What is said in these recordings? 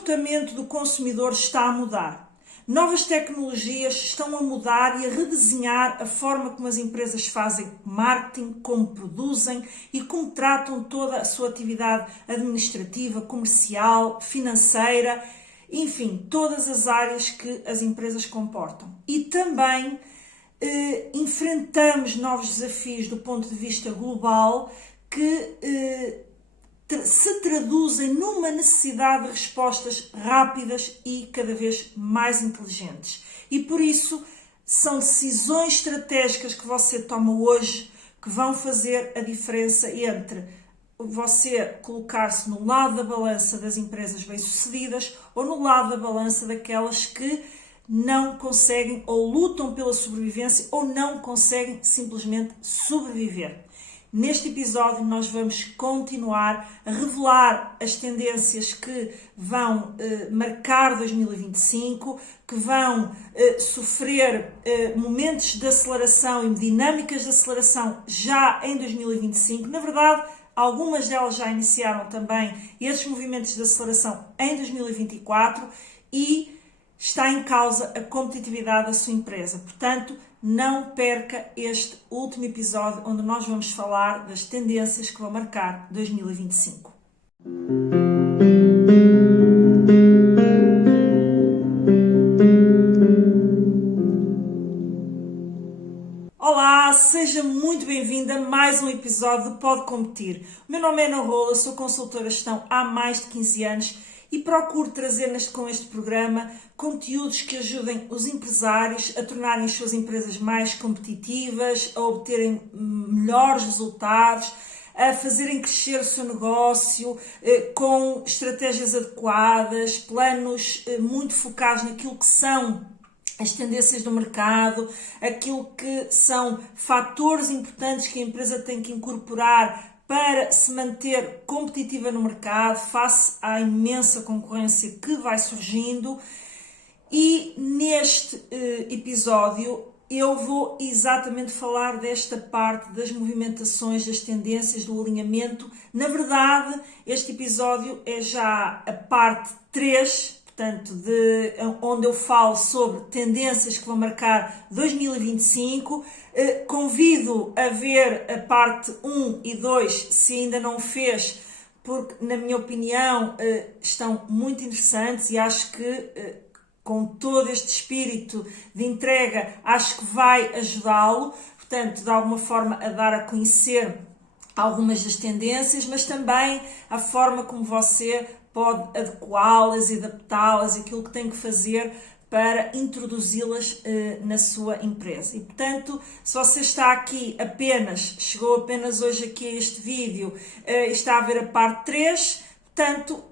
comportamento do consumidor está a mudar. Novas tecnologias estão a mudar e a redesenhar a forma como as empresas fazem marketing, como produzem e como tratam toda a sua atividade administrativa, comercial, financeira, enfim, todas as áreas que as empresas comportam. E também enfrentamos novos desafios do ponto de vista global que se traduzem numa necessidade de respostas rápidas e cada vez mais inteligentes. E por isso são decisões estratégicas que você toma hoje que vão fazer a diferença entre você colocar-se no lado da balança das empresas bem-sucedidas ou no lado da balança daquelas que não conseguem ou lutam pela sobrevivência ou não conseguem simplesmente sobreviver. Neste episódio nós vamos continuar a revelar as tendências que vão marcar 2025, que vão sofrer momentos de aceleração e dinâmicas de aceleração já em 2025. Na verdade, algumas delas já iniciaram também esses movimentos de aceleração em 2024 e está em causa a competitividade da sua empresa. Portanto, não perca este último episódio onde nós vamos falar das tendências que vão marcar 2025. Olá, seja muito bem-vinda a mais um episódio do Pode Competir. O meu nome é Ana Rola, sou consultora de gestão há mais de 15 anos e procuro trazer com este programa conteúdos que ajudem os empresários a tornarem as suas empresas mais competitivas, a obterem melhores resultados, a fazerem crescer o seu negócio com estratégias adequadas, planos muito focados naquilo que são as tendências do mercado, aquilo que são fatores importantes que a empresa tem que incorporar para se manter competitiva no mercado, face à imensa concorrência que vai surgindo. E neste episódio eu vou exatamente falar desta parte das movimentações, das tendências, do alinhamento. Na verdade, este episódio é já a parte 3, portanto, onde eu falo sobre tendências que vão marcar 2025. Convido a ver a parte 1 e 2, se ainda não fez, porque, na minha opinião, estão muito interessantes e acho que, com todo este espírito de entrega, acho que vai ajudá-lo, portanto, de alguma forma a dar a conhecer algumas das tendências, mas também a forma como você pode adequá-las e adaptá-las, aquilo que tem que fazer para introduzi-las na sua empresa. E, portanto, se você está aqui chegou apenas hoje aqui a este vídeo e está a ver a parte 3, portanto,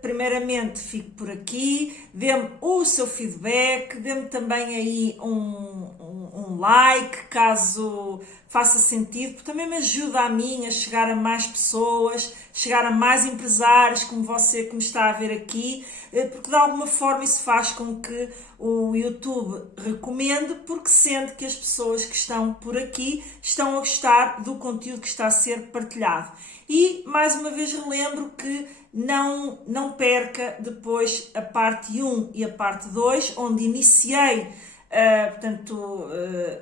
primeiramente fique por aqui, dê-me o seu feedback, dê-me também aí um like, caso faça sentido, porque também me ajuda a mim a chegar a mais pessoas, chegar a mais empresários como você que me está a ver aqui, porque de alguma forma isso faz com que o YouTube recomende, porque sente que as pessoas que estão por aqui estão a gostar do conteúdo que está a ser partilhado. E, mais uma vez, relembro que não perca depois a parte 1 e a parte 2, onde iniciei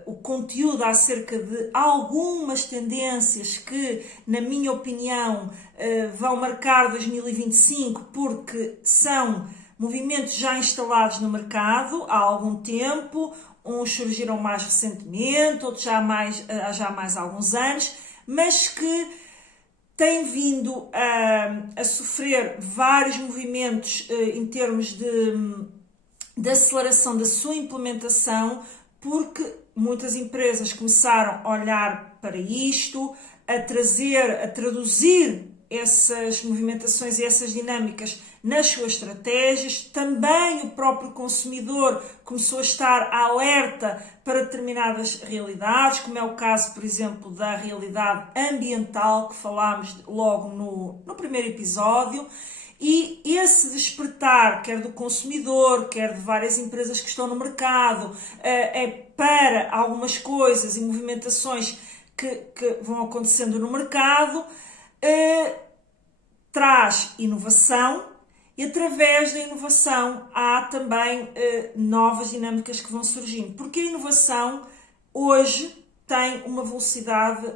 o conteúdo acerca de algumas tendências que, na minha opinião, vão marcar 2025, porque são movimentos já instalados no mercado há algum tempo, uns surgiram mais recentemente, outros já há mais alguns anos, mas que têm vindo a sofrer vários movimentos em termos de aceleração da sua implementação, porque muitas empresas começaram a olhar para isto, a traduzir essas movimentações e essas dinâmicas nas suas estratégias. Também o próprio consumidor começou a estar alerta para determinadas realidades, como é o caso, por exemplo, da realidade ambiental, que falámos logo no primeiro episódio. E esse despertar, quer do consumidor, quer de várias empresas que estão no mercado, para algumas coisas e movimentações que vão acontecendo no mercado, traz inovação E através da inovação há também novas dinâmicas que vão surgindo, porque a inovação hoje tem uma velocidade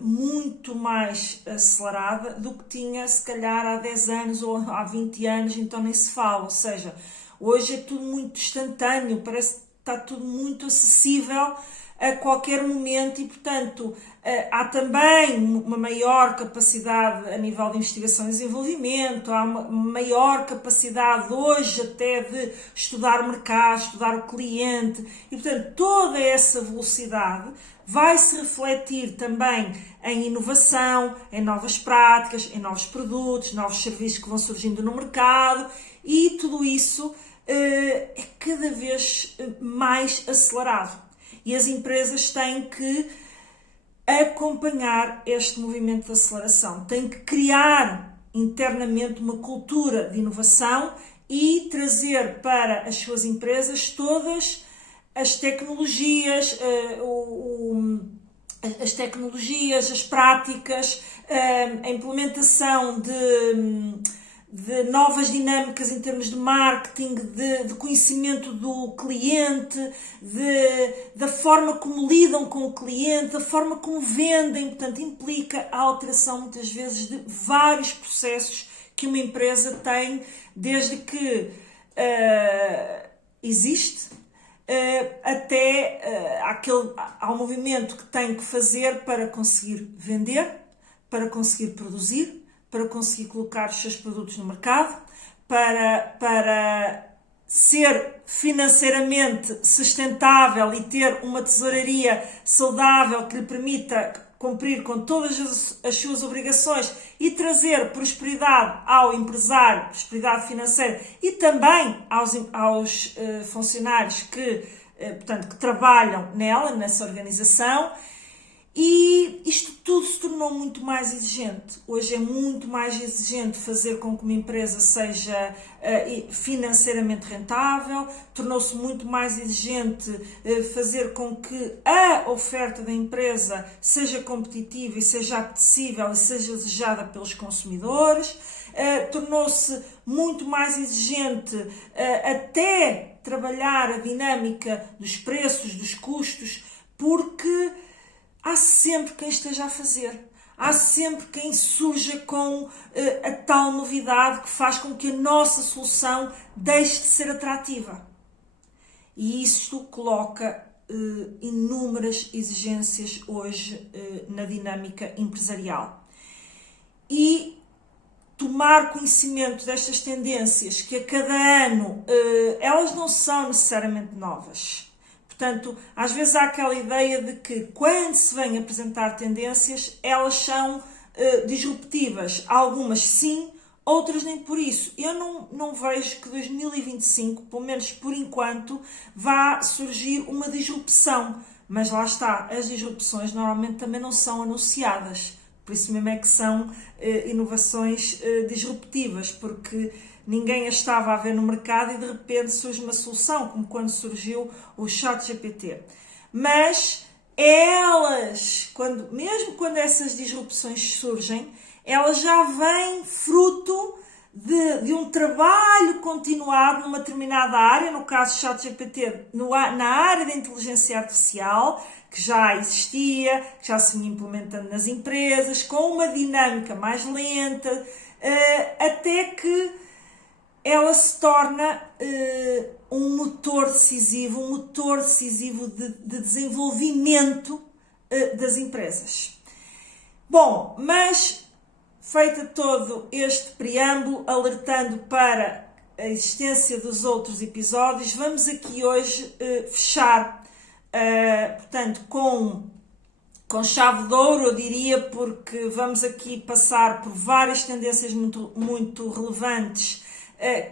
muito mais acelerada do que tinha se calhar há 10 anos ou há 20 anos, então nem se fala, ou seja, hoje é tudo muito instantâneo, parece que está tudo muito acessível a qualquer momento e, portanto, há também uma maior capacidade a nível de investigação e desenvolvimento, há uma maior capacidade hoje até de estudar o mercado, estudar o cliente e, portanto, toda essa velocidade vai se refletir também em inovação, em novas práticas, em novos produtos, novos serviços que vão surgindo no mercado e tudo isso é cada vez mais acelerado. E as empresas têm que acompanhar este movimento de aceleração, têm que criar internamente uma cultura de inovação e trazer para as suas empresas todas as tecnologias, as práticas, a implementação de novas dinâmicas em termos de marketing, de conhecimento do cliente, da forma como lidam com o cliente, da forma como vendem, portanto, implica a alteração muitas vezes de vários processos que uma empresa tem desde que existe até ao movimento que tem que fazer para conseguir vender, para conseguir produzir, para conseguir colocar os seus produtos no mercado, para ser financeiramente sustentável e ter uma tesouraria saudável que lhe permita cumprir com todas as suas obrigações e trazer prosperidade ao empresário, prosperidade financeira e também aos funcionários portanto, que trabalham nessa organização. E isto tudo se tornou muito mais exigente. Hoje é muito mais exigente fazer com que uma empresa seja financeiramente rentável, tornou-se muito mais exigente fazer com que a oferta da empresa seja competitiva e seja apetecível e seja desejada pelos consumidores, tornou-se muito mais exigente até trabalhar a dinâmica dos preços, dos custos, porque há sempre quem esteja a fazer, há sempre quem surja com a tal novidade que faz com que a nossa solução deixe de ser atrativa. E isto coloca inúmeras exigências hoje na dinâmica empresarial. E tomar conhecimento destas tendências, que a cada ano elas não são necessariamente novas. Portanto, às vezes há aquela ideia de que quando se vem apresentar tendências, elas são disruptivas. Algumas sim, outras nem por isso. Eu não vejo que 2025, pelo menos por enquanto, vá surgir uma disrupção. Mas lá está, as disrupções normalmente também não são anunciadas. Por isso mesmo é que são inovações disruptivas, porque ninguém as estava a ver no mercado e de repente surge uma solução, como quando surgiu o ChatGPT. Mas elas, mesmo quando essas disrupções surgem, elas já vêm fruto de um trabalho continuado numa determinada área, no caso do ChatGPT, na área da inteligência artificial, que já existia, que já se vinha implementando nas empresas, com uma dinâmica mais lenta, até que ela se torna um motor decisivo de desenvolvimento das empresas. Bom, mas feito todo este preâmbulo, alertando para a existência dos outros episódios, vamos aqui hoje fechar, portanto, com chave de ouro, eu diria, porque vamos aqui passar por várias tendências muito relevantes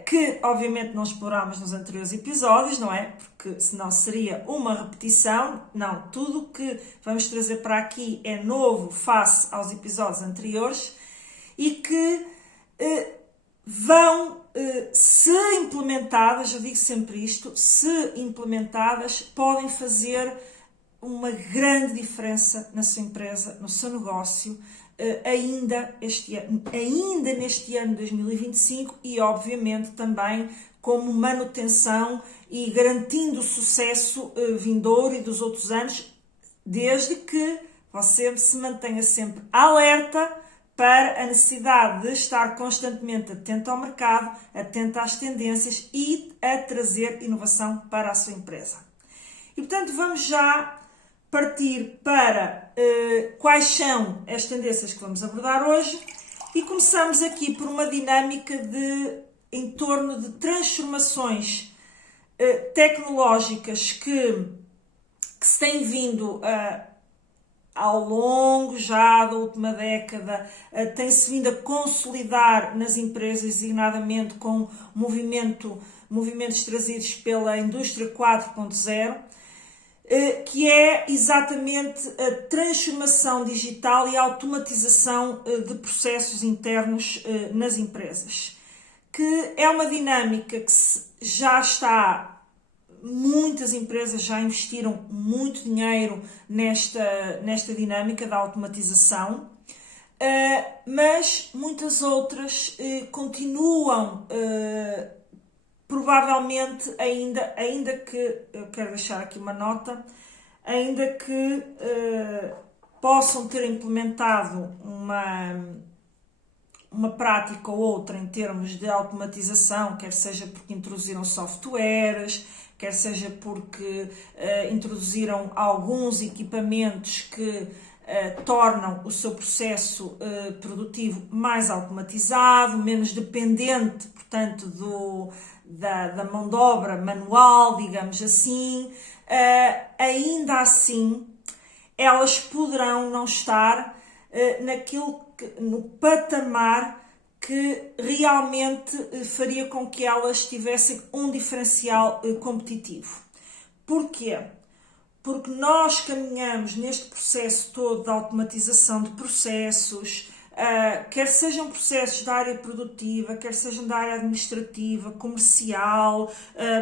que obviamente não explorámos nos anteriores episódios, não é? Porque senão seria uma repetição. Não, tudo o que vamos trazer para aqui é novo face aos episódios anteriores e que vão, se implementadas, eu digo sempre isto, se implementadas, podem fazer uma grande diferença na sua empresa, no seu negócio, ainda neste ano de 2025 e, obviamente, também como manutenção e garantindo o sucesso vindouro e dos outros anos, desde que você se mantenha sempre alerta para a necessidade de estar constantemente atento ao mercado, atento às tendências e a trazer inovação para a sua empresa. E, portanto, vamos já partir para quais são as tendências que vamos abordar hoje e começamos aqui por uma dinâmica em torno de transformações tecnológicas que se têm vindo ao longo já da última década, tem-se vindo a consolidar nas empresas, designadamente com movimentos trazidos pela indústria 4.0, que é exatamente a transformação digital e a automatização de processos internos nas empresas, que é uma dinâmica que já está. Muitas empresas já investiram muito dinheiro nesta dinâmica da automatização, mas muitas outras continuam, provavelmente ainda que, eu quero deixar aqui uma nota, ainda que possam ter implementado uma prática ou outra em termos de automatização, quer seja porque introduziram softwares, quer seja porque introduziram alguns equipamentos que tornam o seu processo produtivo mais automatizado, menos dependente, portanto, da mão de obra manual, digamos assim, ainda assim, elas poderão não estar no patamar que realmente faria com que elas tivessem um diferencial competitivo. Porquê? Porque nós caminhamos neste processo todo de automatização de processos, quer sejam processos da área produtiva, quer sejam da área administrativa, comercial,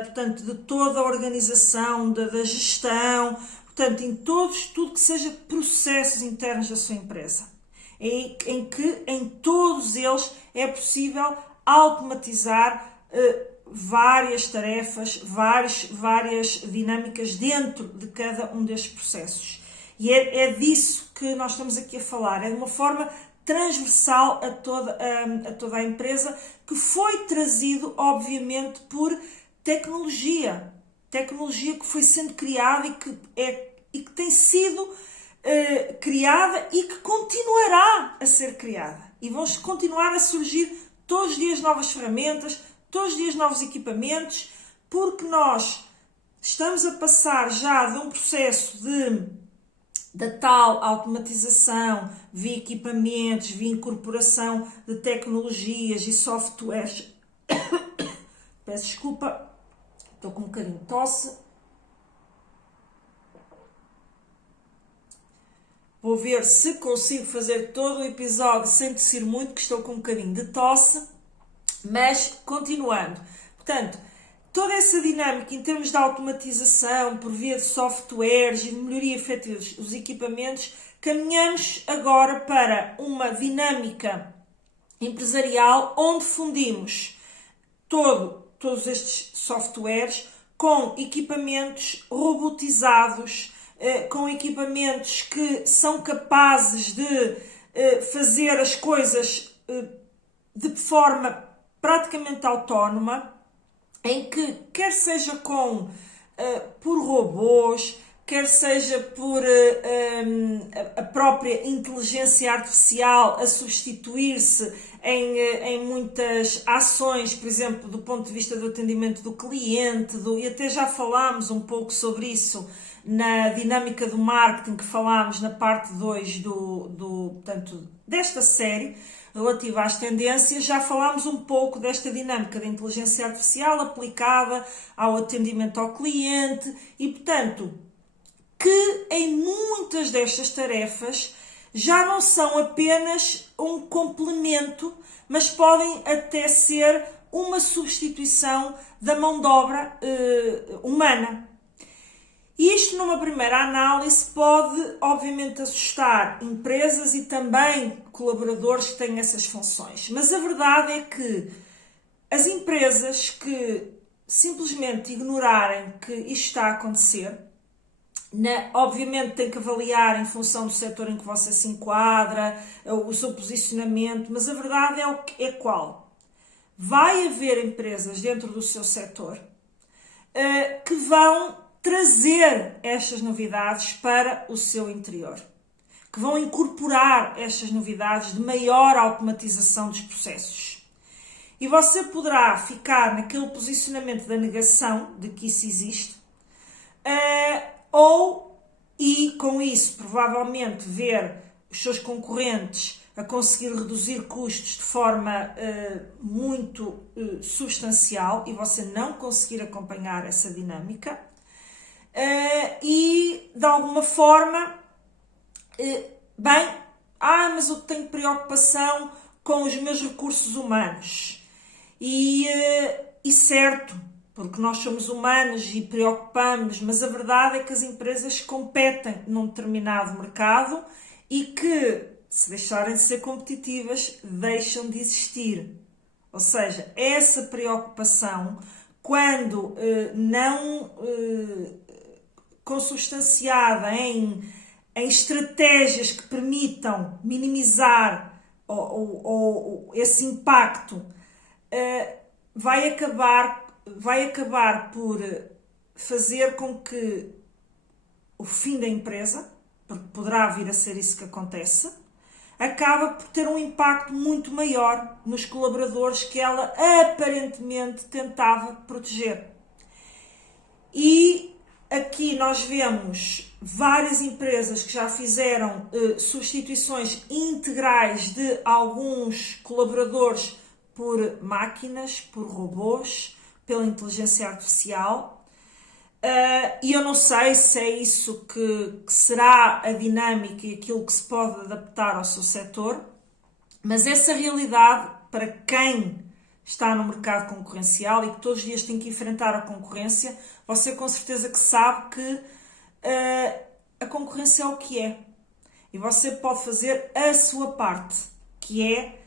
portanto, de toda a organização, da gestão, portanto, tudo que seja processos internos da sua empresa. Em que em todos eles é possível automatizar várias tarefas, várias dinâmicas dentro de cada um destes processos. E é disso que nós estamos aqui a falar, é de uma forma transversal a toda a empresa, que foi trazido, obviamente, por tecnologia que foi sendo criada e que tem sido criada e que continuará a ser criada. E vão continuar a surgir todos os dias novas ferramentas, todos os dias novos equipamentos, porque nós estamos a passar já de um processo da tal automatização via equipamentos, via incorporação de tecnologias e softwares. Peço desculpa, estou com um bocadinho de tosse. Vou ver se consigo fazer todo o episódio sem tossir muito, que estou com um bocadinho de tosse, mas continuando. Portanto, toda essa dinâmica em termos de automatização, por via de softwares e de melhoria efetiva dos equipamentos, caminhamos agora para uma dinâmica empresarial onde fundimos todos estes softwares com equipamentos robotizados, com equipamentos que são capazes de fazer as coisas de forma praticamente autónoma, em que quer seja por robôs, quer seja por a própria inteligência artificial a substituir-se em muitas ações, por exemplo, do ponto de vista do atendimento do cliente, e até já falámos um pouco sobre isso na dinâmica do marketing, que falámos na parte 2 portanto, desta série, relativa às tendências. Já falámos um pouco desta dinâmica da inteligência artificial aplicada ao atendimento ao cliente e, portanto, que em muitas destas tarefas já não são apenas um complemento, mas podem até ser uma substituição da mão de obra humana. Isto, numa primeira análise, pode, obviamente, assustar empresas e também colaboradores que têm essas funções. Mas a verdade é que as empresas que simplesmente ignorarem que isto está a acontecer, obviamente tem que avaliar em função do setor em que você se enquadra, o seu posicionamento, mas a verdade é qual? Vai haver empresas dentro do seu setor que vão trazer estas novidades para o seu interior, que vão incorporar estas novidades de maior automatização dos processos. E você poderá ficar naquele posicionamento da negação de que isso existe, e com isso provavelmente ver os seus concorrentes a conseguir reduzir custos de forma muito substancial e você não conseguir acompanhar essa dinâmica. E de alguma forma, mas eu tenho preocupação com os meus recursos humanos. E certo, porque nós somos humanos e preocupamos, mas a verdade é que as empresas competem num determinado mercado e que, se deixarem de ser competitivas, deixam de existir. Ou seja, essa preocupação, quando não consubstanciada em estratégias que permitam minimizar esse impacto, vai acabar por fazer com que o fim da empresa, porque poderá vir a ser isso que acontece, acaba por ter um impacto muito maior nos colaboradores que ela aparentemente tentava proteger. E aqui nós vemos várias empresas que já fizeram substituições integrais de alguns colaboradores por máquinas, por robôs, pela inteligência artificial. E eu não sei se é isso que será a dinâmica e aquilo que se pode adaptar ao seu setor, mas essa realidade, para quem está no mercado concorrencial e que todos os dias tem que enfrentar a concorrência, você com certeza que sabe que a concorrência é o que é. E você pode fazer a sua parte, que é,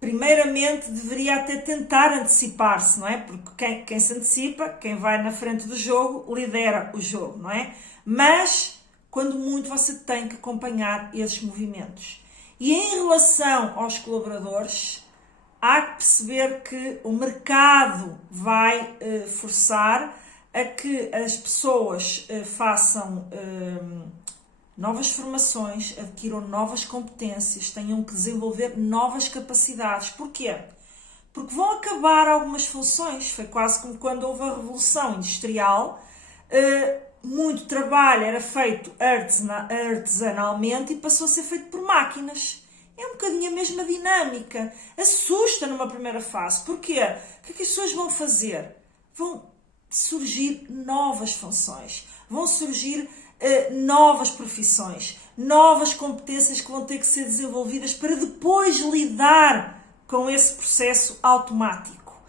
primeiramente, deveria até tentar antecipar-se, não é? Porque quem se antecipa, quem vai na frente do jogo, lidera o jogo, não é? Mas, quando muito, você tem que acompanhar esses movimentos. E em relação aos colaboradores, há que perceber que o mercado vai forçar a que as pessoas façam novas formações, adquiram novas competências, tenham que desenvolver novas capacidades. Porquê? Porque vão acabar algumas funções. Foi quase como quando houve a Revolução Industrial. Muito trabalho era feito artesanalmente e passou a ser feito por máquinas. É um bocadinho a mesma dinâmica. Assusta numa primeira fase. Porquê? O que é que as pessoas vão fazer? Vão surgir novas funções. Vão surgir novas profissões. Novas competências que vão ter que ser desenvolvidas para depois lidar com esse processo automático.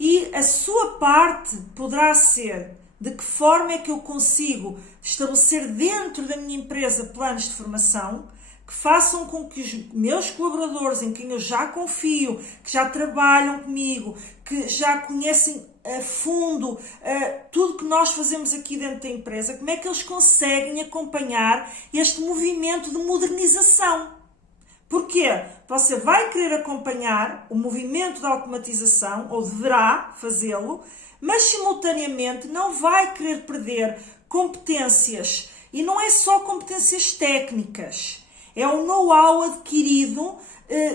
E a sua parte poderá ser: de que forma é que eu consigo estabelecer dentro da minha empresa planos de formação que façam com que os meus colaboradores, em quem eu já confio, que já trabalham comigo, que já conhecem a fundo tudo que nós fazemos aqui dentro da empresa, como é que eles conseguem acompanhar este movimento de modernização? Porquê? Você vai querer acompanhar o movimento da automatização, ou deverá fazê-lo, mas simultaneamente não vai querer perder competências. E não é só competências técnicas. É o know-how adquirido,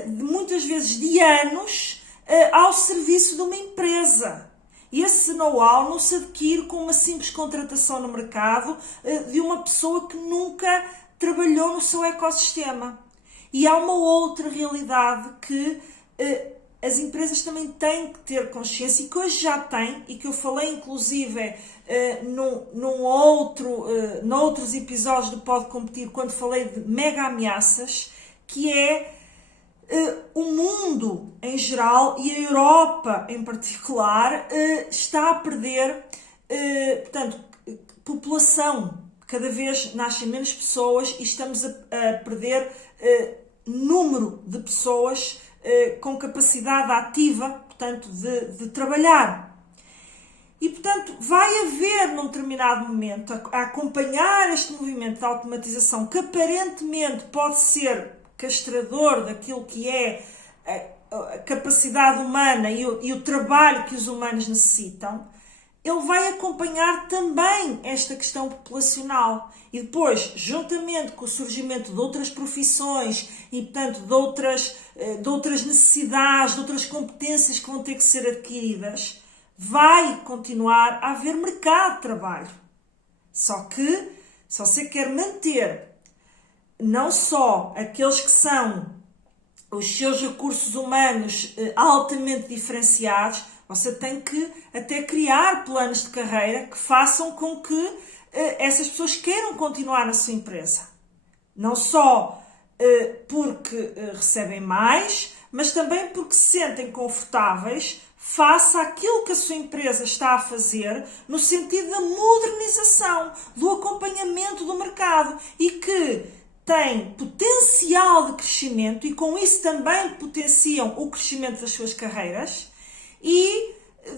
muitas vezes de anos, ao serviço de uma empresa. E esse know-how não se adquire com uma simples contratação no mercado de uma pessoa que nunca trabalhou no seu ecossistema. E há uma outra realidade que as empresas também têm que ter consciência, e que hoje já têm, e que eu falei inclusive noutros episódios do Pode Competir, quando falei de mega ameaças, que é o mundo em geral e a Europa em particular está a perder portanto, população. Cada vez nascem menos pessoas e estamos a perder número de pessoas com capacidade ativa, portanto, de trabalhar. E, portanto, vai haver num determinado momento, a acompanhar este movimento de automatização, que aparentemente pode ser castrador daquilo que é a capacidade humana e o trabalho que os humanos necessitam, ele vai acompanhar também esta questão populacional. E depois, juntamente com o surgimento de outras profissões e, portanto, de outras necessidades, de outras competências que vão ter que ser adquiridas, vai continuar a haver mercado de trabalho. Só que, se você quer manter não só aqueles que são os seus recursos humanos altamente diferenciados, você tem que até criar planos de carreira que façam com que essas pessoas queiram continuar na sua empresa. Não só porque recebem mais, mas também porque se sentem confortáveis face àquilo que a sua empresa está a fazer no sentido da modernização, do acompanhamento do mercado e que tem potencial de crescimento e com isso também potenciam o crescimento das suas carreiras e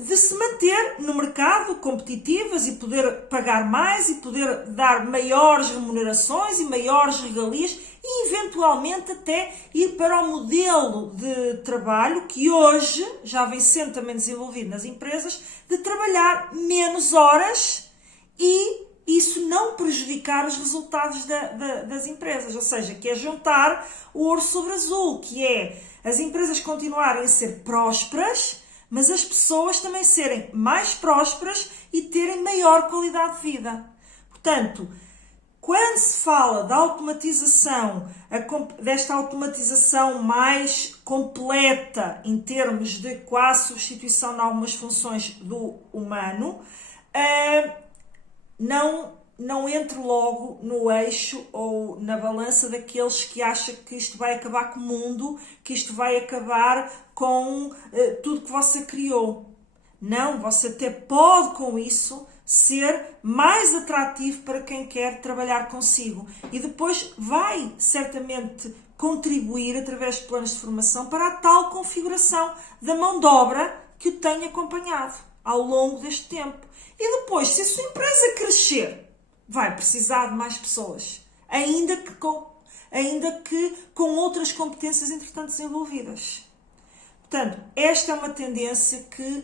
de se manter no mercado competitivas e poder pagar mais e poder dar maiores remunerações e maiores regalias e eventualmente até ir para o modelo de trabalho que hoje já vem sendo também desenvolvido nas empresas, de trabalhar menos horas e isso não prejudicar os resultados das empresas, ou seja, que é juntar o ouro sobre azul, que é as empresas continuarem a ser prósperas, mas as pessoas também serem mais prósperas e terem maior qualidade de vida. Portanto, quando se fala da automatização, desta automatização mais completa em termos de quase substituição de algumas funções do humano, não entre logo no eixo ou na balança daqueles que acham que isto vai acabar com o mundo, que isto vai acabar com tudo que você criou. Não, você até pode com isso ser mais atrativo para quem quer trabalhar consigo. E depois vai certamente contribuir através de planos de formação para a tal configuração da mão de obra que o tem acompanhado ao longo deste tempo. E depois, se a sua empresa crescer, vai precisar de mais pessoas, ainda que com outras competências entretanto desenvolvidas. Portanto, esta é uma tendência que,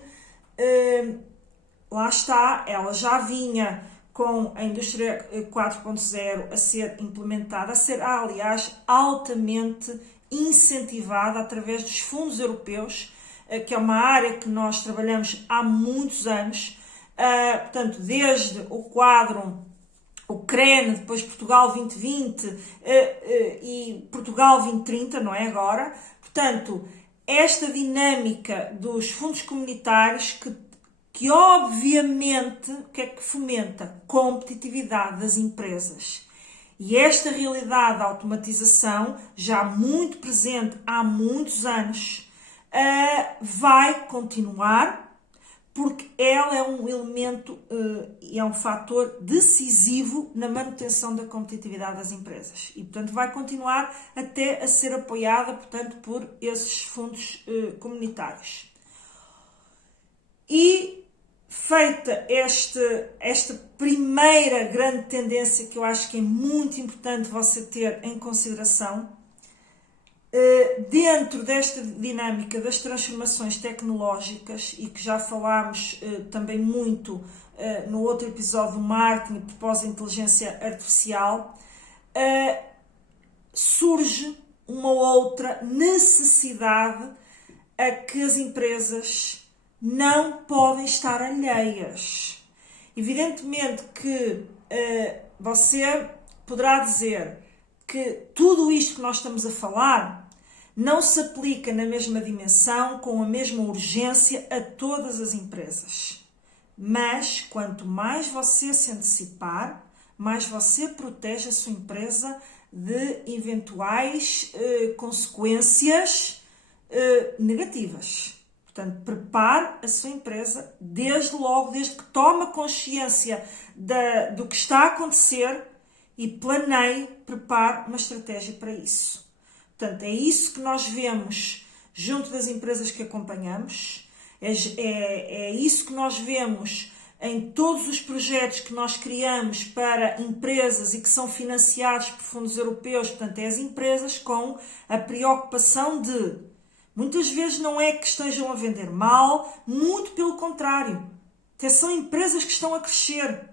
lá está, ela já vinha com a indústria 4.0 a ser implementada, a ser, aliás, altamente incentivada através dos fundos europeus, que é uma área que nós trabalhamos há muitos anos, portanto, desde o quadro Ucrânia, depois Portugal 2020 e Portugal 2030, não é agora? Portanto, esta dinâmica dos fundos comunitários que obviamente, o que é que fomenta? Competitividade das empresas. E esta realidade da automatização, já muito presente há muitos anos, vai continuar, porque ela é um elemento e é um fator decisivo na manutenção da competitividade das empresas. E, portanto, vai continuar até a ser apoiada, portanto, por esses fundos comunitários. E, feita esta primeira grande tendência que eu acho que é muito importante você ter em consideração, dentro desta dinâmica das transformações tecnológicas e que já falámos também muito no outro episódio do marketing a propósito da inteligência artificial, surge uma outra necessidade a que as empresas não podem estar alheias. Evidentemente que você poderá dizer que tudo isto que nós estamos a falar não se aplica na mesma dimensão, com a mesma urgência a todas as empresas. Mas, quanto mais você se antecipar, mais você protege a sua empresa de eventuais consequências negativas. Portanto, prepare a sua empresa desde logo, desde que tome consciência do que está a acontecer e planeie, prepare uma estratégia para isso. Portanto, é isso que nós vemos junto das empresas que acompanhamos, é isso que nós vemos em todos os projetos que nós criamos para empresas e que são financiados por fundos europeus. Portanto, é as empresas com a preocupação de... Muitas vezes não é que estejam a vender mal, muito pelo contrário. Até são empresas que estão a crescer,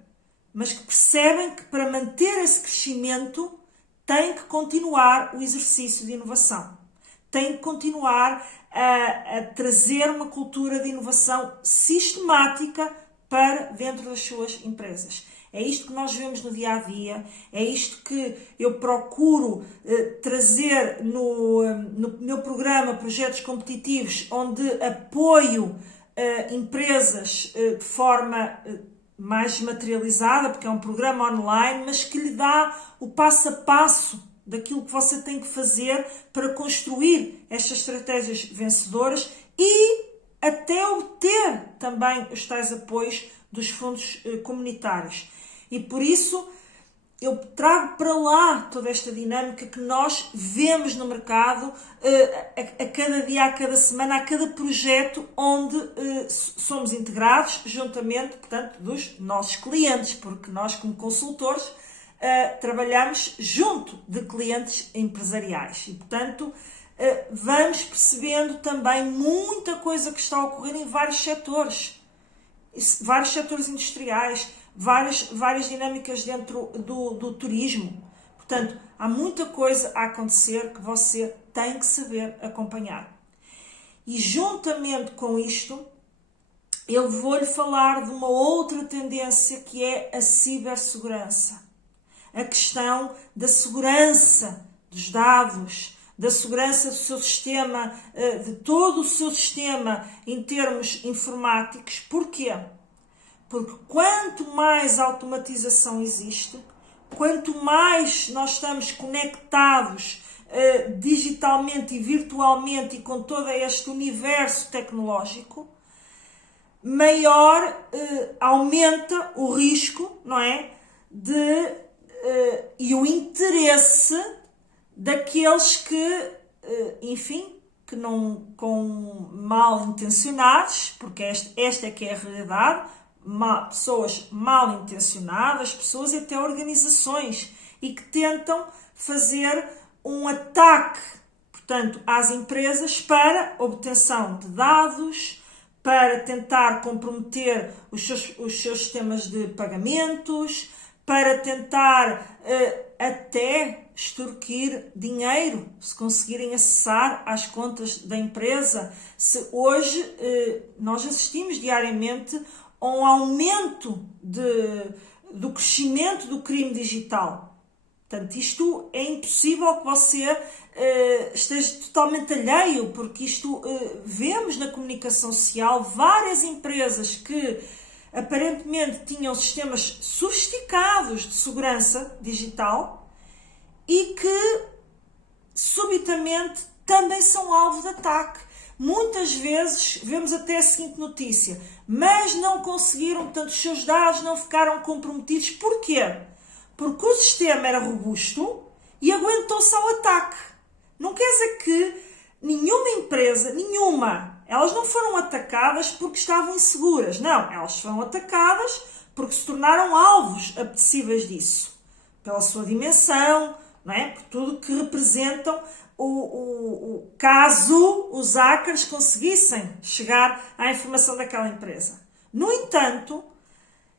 mas que percebem que para manter esse crescimento têm que continuar o exercício de inovação. Têm que continuar a trazer uma cultura de inovação sistemática para dentro das suas empresas. É isto que nós vemos no dia a dia, é isto que eu procuro trazer no meu programa Projetos Competitivos, onde apoio empresas de forma mais materializada, porque é um programa online, mas que lhe dá o passo a passo daquilo que você tem que fazer para construir estas estratégias vencedoras e até obter também os tais apoios dos fundos comunitários. E por isso eu trago para lá toda esta dinâmica que nós vemos no mercado a cada dia, a cada semana, a cada projeto onde somos integrados juntamente, portanto, dos nossos clientes, porque nós como consultores trabalhamos junto de clientes empresariais e, portanto, vamos percebendo também muita coisa que está a ocorrer em vários setores industriais, várias dinâmicas dentro do turismo. Portanto, há muita coisa a acontecer que você tem que saber acompanhar. E juntamente com isto, eu vou-lhe falar de uma outra tendência que é a cibersegurança. A questão da segurança dos dados, da segurança do seu sistema, de todo o seu sistema em termos informáticos. Porquê? Porque quanto mais automatização existe, quanto mais nós estamos conectados digitalmente e virtualmente e com todo este universo tecnológico, maior aumenta o risco, não é? E o interesse daqueles que, enfim, que não, com mal intencionados, porque esta é que é a realidade, pessoas mal intencionadas, pessoas e até organizações, e que tentam fazer um ataque, portanto, às empresas para obtenção de dados, para tentar comprometer os seus sistemas de pagamentos, para tentar até extorquir dinheiro, se conseguirem acessar às contas da empresa. Se hoje nós assistimos diariamente a um aumento do crescimento do crime digital. Portanto, isto é impossível que você esteja totalmente alheio, porque isto vemos na comunicação social várias empresas que aparentemente tinham sistemas sofisticados de segurança digital e que subitamente também são alvo de ataque. Muitas vezes vemos até a seguinte notícia: mas não conseguiram, portanto os seus dados não ficaram comprometidos. Porquê? Porque o sistema era robusto e aguentou-se ao ataque. Não quer dizer que nenhuma empresa, elas não foram atacadas porque estavam inseguras. Não, elas foram atacadas porque se tornaram alvos apetecíveis disso. Pela sua dimensão, não é? Por tudo que representam caso os hackers conseguissem chegar à informação daquela empresa. No entanto,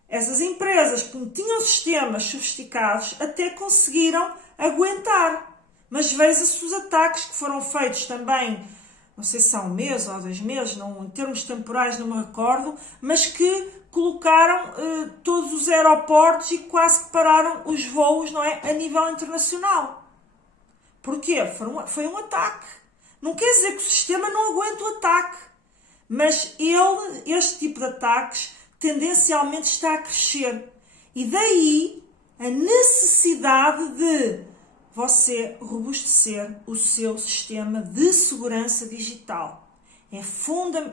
essas empresas, como tinham sistemas sofisticados, até conseguiram aguentar. Mas veja-se os ataques que foram feitos também, não sei se há um mês ou há 2 meses, não, em termos temporais não me recordo, mas que colocaram todos os aeroportos e quase que pararam os voos, não é, a nível internacional. Porquê? Foi um ataque. Não quer dizer que o sistema não aguente o ataque, mas este tipo de ataques tendencialmente está a crescer. E daí a necessidade de você robustecer o seu sistema de segurança digital.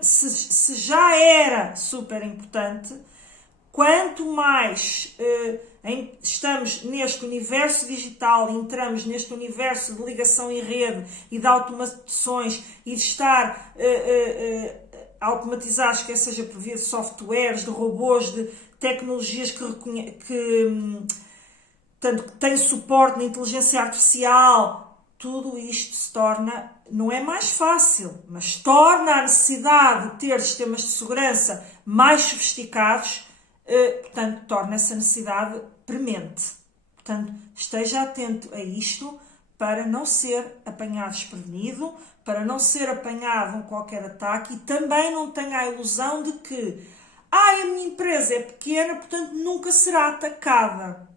Se já era super importante, quanto mais estamos neste universo digital, entramos neste universo de ligação em rede e de automações e de estar automatizados, quer seja por via de softwares, de robôs, de tecnologias que têm suporte na inteligência artificial, tudo isto se torna, não é mais fácil, mas torna a necessidade de ter sistemas de segurança mais sofisticados, portanto, torna essa necessidade premente. Portanto, esteja atento a isto para não ser apanhado desprevenido, para não ser apanhado em qualquer ataque e também não tenha a ilusão de que a minha empresa é pequena, portanto, nunca será atacada.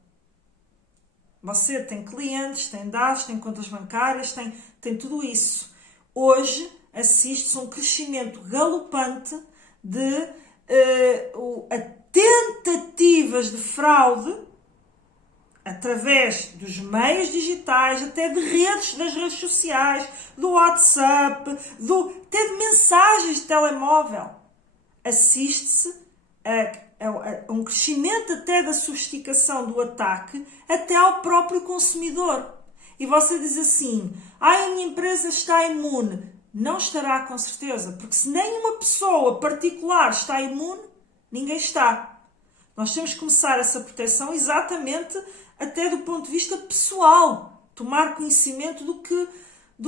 Você tem clientes, tem dados, tem contas bancárias, tem tudo isso. Hoje assiste-se a um crescimento galopante de tentativas de fraude através dos meios digitais, até das redes sociais, do WhatsApp, até de mensagens de telemóvel. Assiste-se a um crescimento até da sofisticação do ataque até ao próprio consumidor. E você diz assim, a minha empresa está imune. Não estará com certeza, porque se nenhuma pessoa particular está imune, ninguém está. Nós temos que começar essa proteção exatamente até do ponto de vista pessoal. Tomar conhecimento do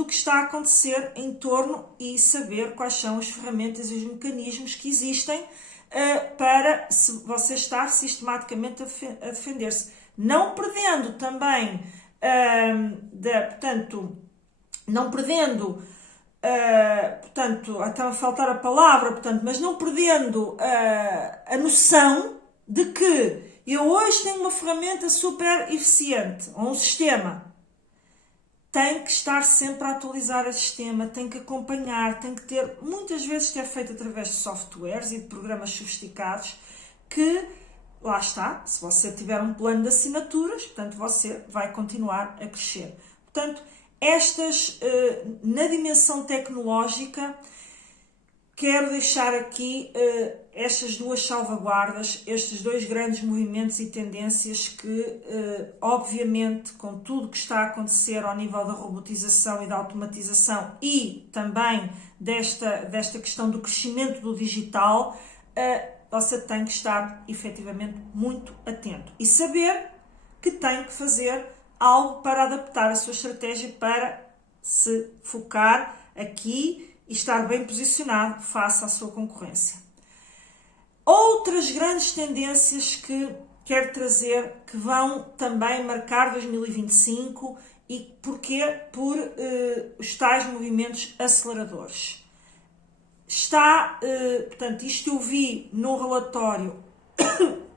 que está a acontecer em torno e saber quais são as ferramentas e os mecanismos que existem para você estar sistematicamente a defender-se. Não perdendo também, até a faltar a palavra, mas não perdendo a noção de que eu hoje tenho uma ferramenta super eficiente, ou um sistema. Tem que estar sempre a atualizar o sistema, tem que acompanhar, tem que ter, muitas vezes que é feito através de softwares e de programas sofisticados, que, lá está, se você tiver um plano de assinaturas, portanto, você vai continuar a crescer. Portanto, na dimensão tecnológica, quero deixar aqui estas duas salvaguardas, estes dois grandes movimentos e tendências que, obviamente, com tudo que está a acontecer ao nível da robotização e da automatização e também desta questão do crescimento do digital, você tem que estar efetivamente muito atento e saber que tem que fazer algo para adaptar a sua estratégia para se focar aqui e estar bem posicionado face à sua concorrência. Outras grandes tendências que quero trazer, que vão também marcar 2025 e porquê? Por os tais movimentos aceleradores. Portanto, isto eu vi num relatório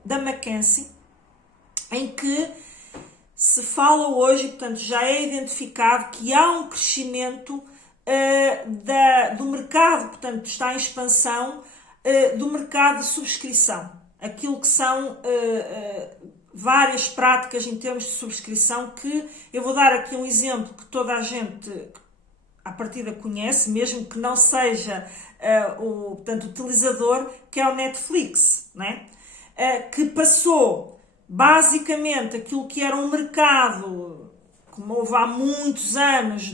da McKinsey, em que se fala hoje, portanto, já é identificado que há um crescimento do mercado, portanto, está em expansão do mercado de subscrição. Aquilo que são várias práticas em termos de subscrição, que eu vou dar aqui um exemplo que toda a gente à partida conhece, mesmo que não seja o utilizador, que é o Netflix, né? Que passou basicamente aquilo que era um mercado, como houve há muitos anos,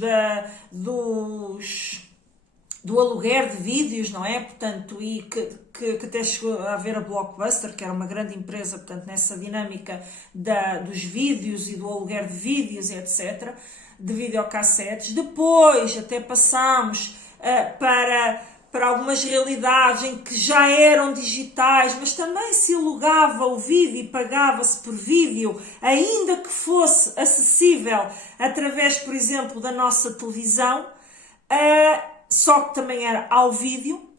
do aluguer de vídeos, não é? Portanto, e que até chegou a haver a Blockbuster, que era uma grande empresa, portanto, nessa dinâmica dos vídeos e do aluguer de vídeos, etc., de videocassetes. Depois até passámos para algumas realidades em que já eram digitais, mas também se alugava o vídeo e pagava-se por vídeo, ainda que fosse acessível através, por exemplo, da nossa televisão, só que também era ao vídeo.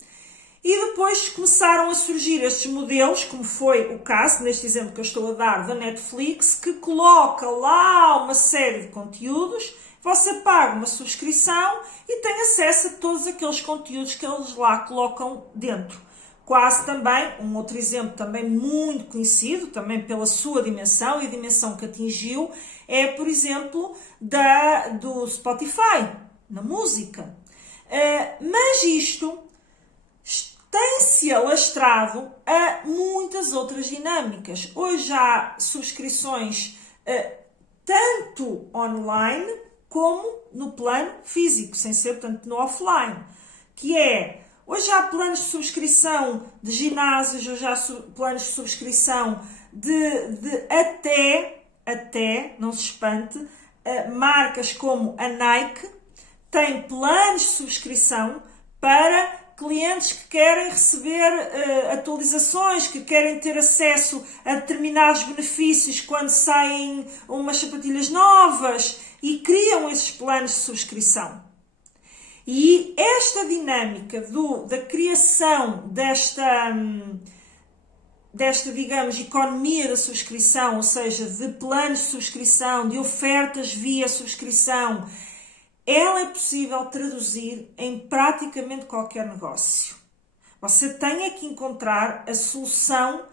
E depois começaram a surgir estes modelos, como foi o caso, neste exemplo que eu estou a dar, da Netflix, que coloca lá uma série de conteúdos, você paga uma subscrição e tem acesso a todos aqueles conteúdos que eles lá colocam dentro. Quase também, um outro exemplo também muito conhecido, também pela sua dimensão e a dimensão que atingiu, é, por exemplo, do Spotify, na música. Mas isto tem-se alastrado a muitas outras dinâmicas. Hoje há subscrições tanto online como no plano físico, sem ser, portanto, no offline, que é, hoje há planos de subscrição de ginásios, hoje há planos de subscrição de até, não se espante, marcas como a Nike têm planos de subscrição para clientes que querem receber atualizações, que querem ter acesso a determinados benefícios quando saem umas sapatilhas novas e criam esses planos de subscrição. E esta dinâmica da criação desta, digamos, economia da subscrição, ou seja, de planos de subscrição, de ofertas via subscrição, ela é possível traduzir em praticamente qualquer negócio. Você tem que encontrar a solução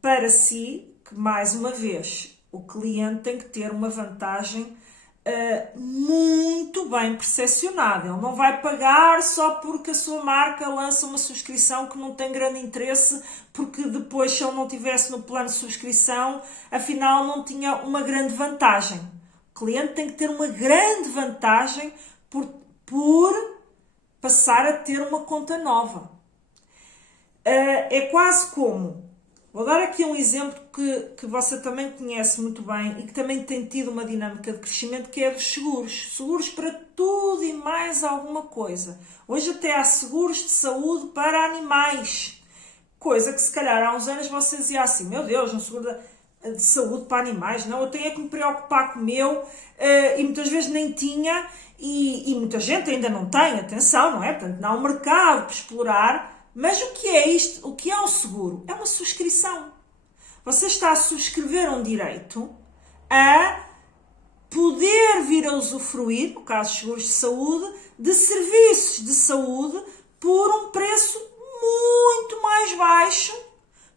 para si, que mais uma vez, o cliente tem que ter uma vantagem muito bem percepcionada. Ele não vai pagar só porque a sua marca lança uma subscrição que não tem grande interesse, porque depois, se ele não tivesse no plano de subscrição, afinal não tinha uma grande vantagem. O cliente tem que ter uma grande vantagem por passar a ter uma conta nova. É quase como... Vou dar aqui um exemplo que você também conhece muito bem e que também tem tido uma dinâmica de crescimento, que é dos seguros. Seguros para tudo e mais alguma coisa. Hoje até há seguros de saúde para animais. Coisa que se calhar há uns anos você dizia assim, meu Deus, um seguro de saúde para animais, não, eu tenho que me preocupar com o meu, e muitas vezes nem tinha, e muita gente ainda não tem, atenção, não é? Portanto, não há um mercado para explorar. Mas o que é isto? O que é um seguro? É uma subscrição. Você está a subscrever um direito a poder vir a usufruir, no caso de seguros de saúde, de serviços de saúde por um preço muito mais baixo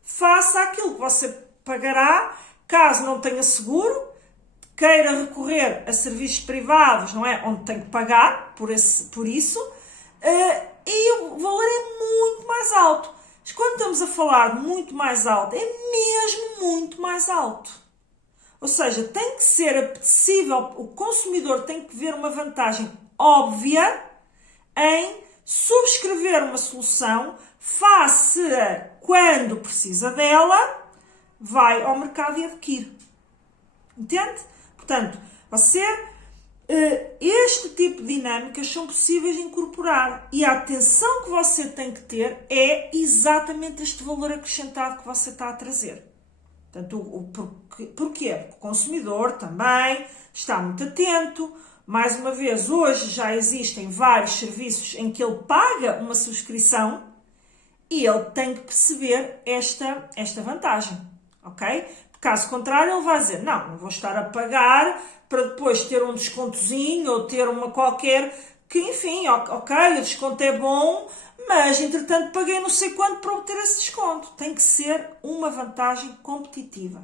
face àquilo que você pagará caso não tenha seguro, queira recorrer a serviços privados, não é? Onde tem que pagar por isso, e o valor é muito mais alto. Mas quando estamos a falar de muito mais alto, é mesmo muito mais alto. Ou seja, tem que ser apetecível, o consumidor tem que ver uma vantagem óbvia em subscrever uma solução face a, quando precisa dela, vai ao mercado e adquire. Entende? Portanto, este tipo de dinâmicas são possíveis de incorporar e a atenção que você tem que ter é exatamente este valor acrescentado que você está a trazer. Portanto, porquê? Porque o consumidor também está muito atento. Mais uma vez, hoje já existem vários serviços em que ele paga uma subscrição e ele tem que perceber esta vantagem, ok? Caso contrário, ele vai dizer, não vou estar a pagar para depois ter um descontozinho ou ter uma qualquer, que enfim, ok, o desconto é bom, mas entretanto paguei não sei quanto para obter esse desconto. Tem que ser uma vantagem competitiva.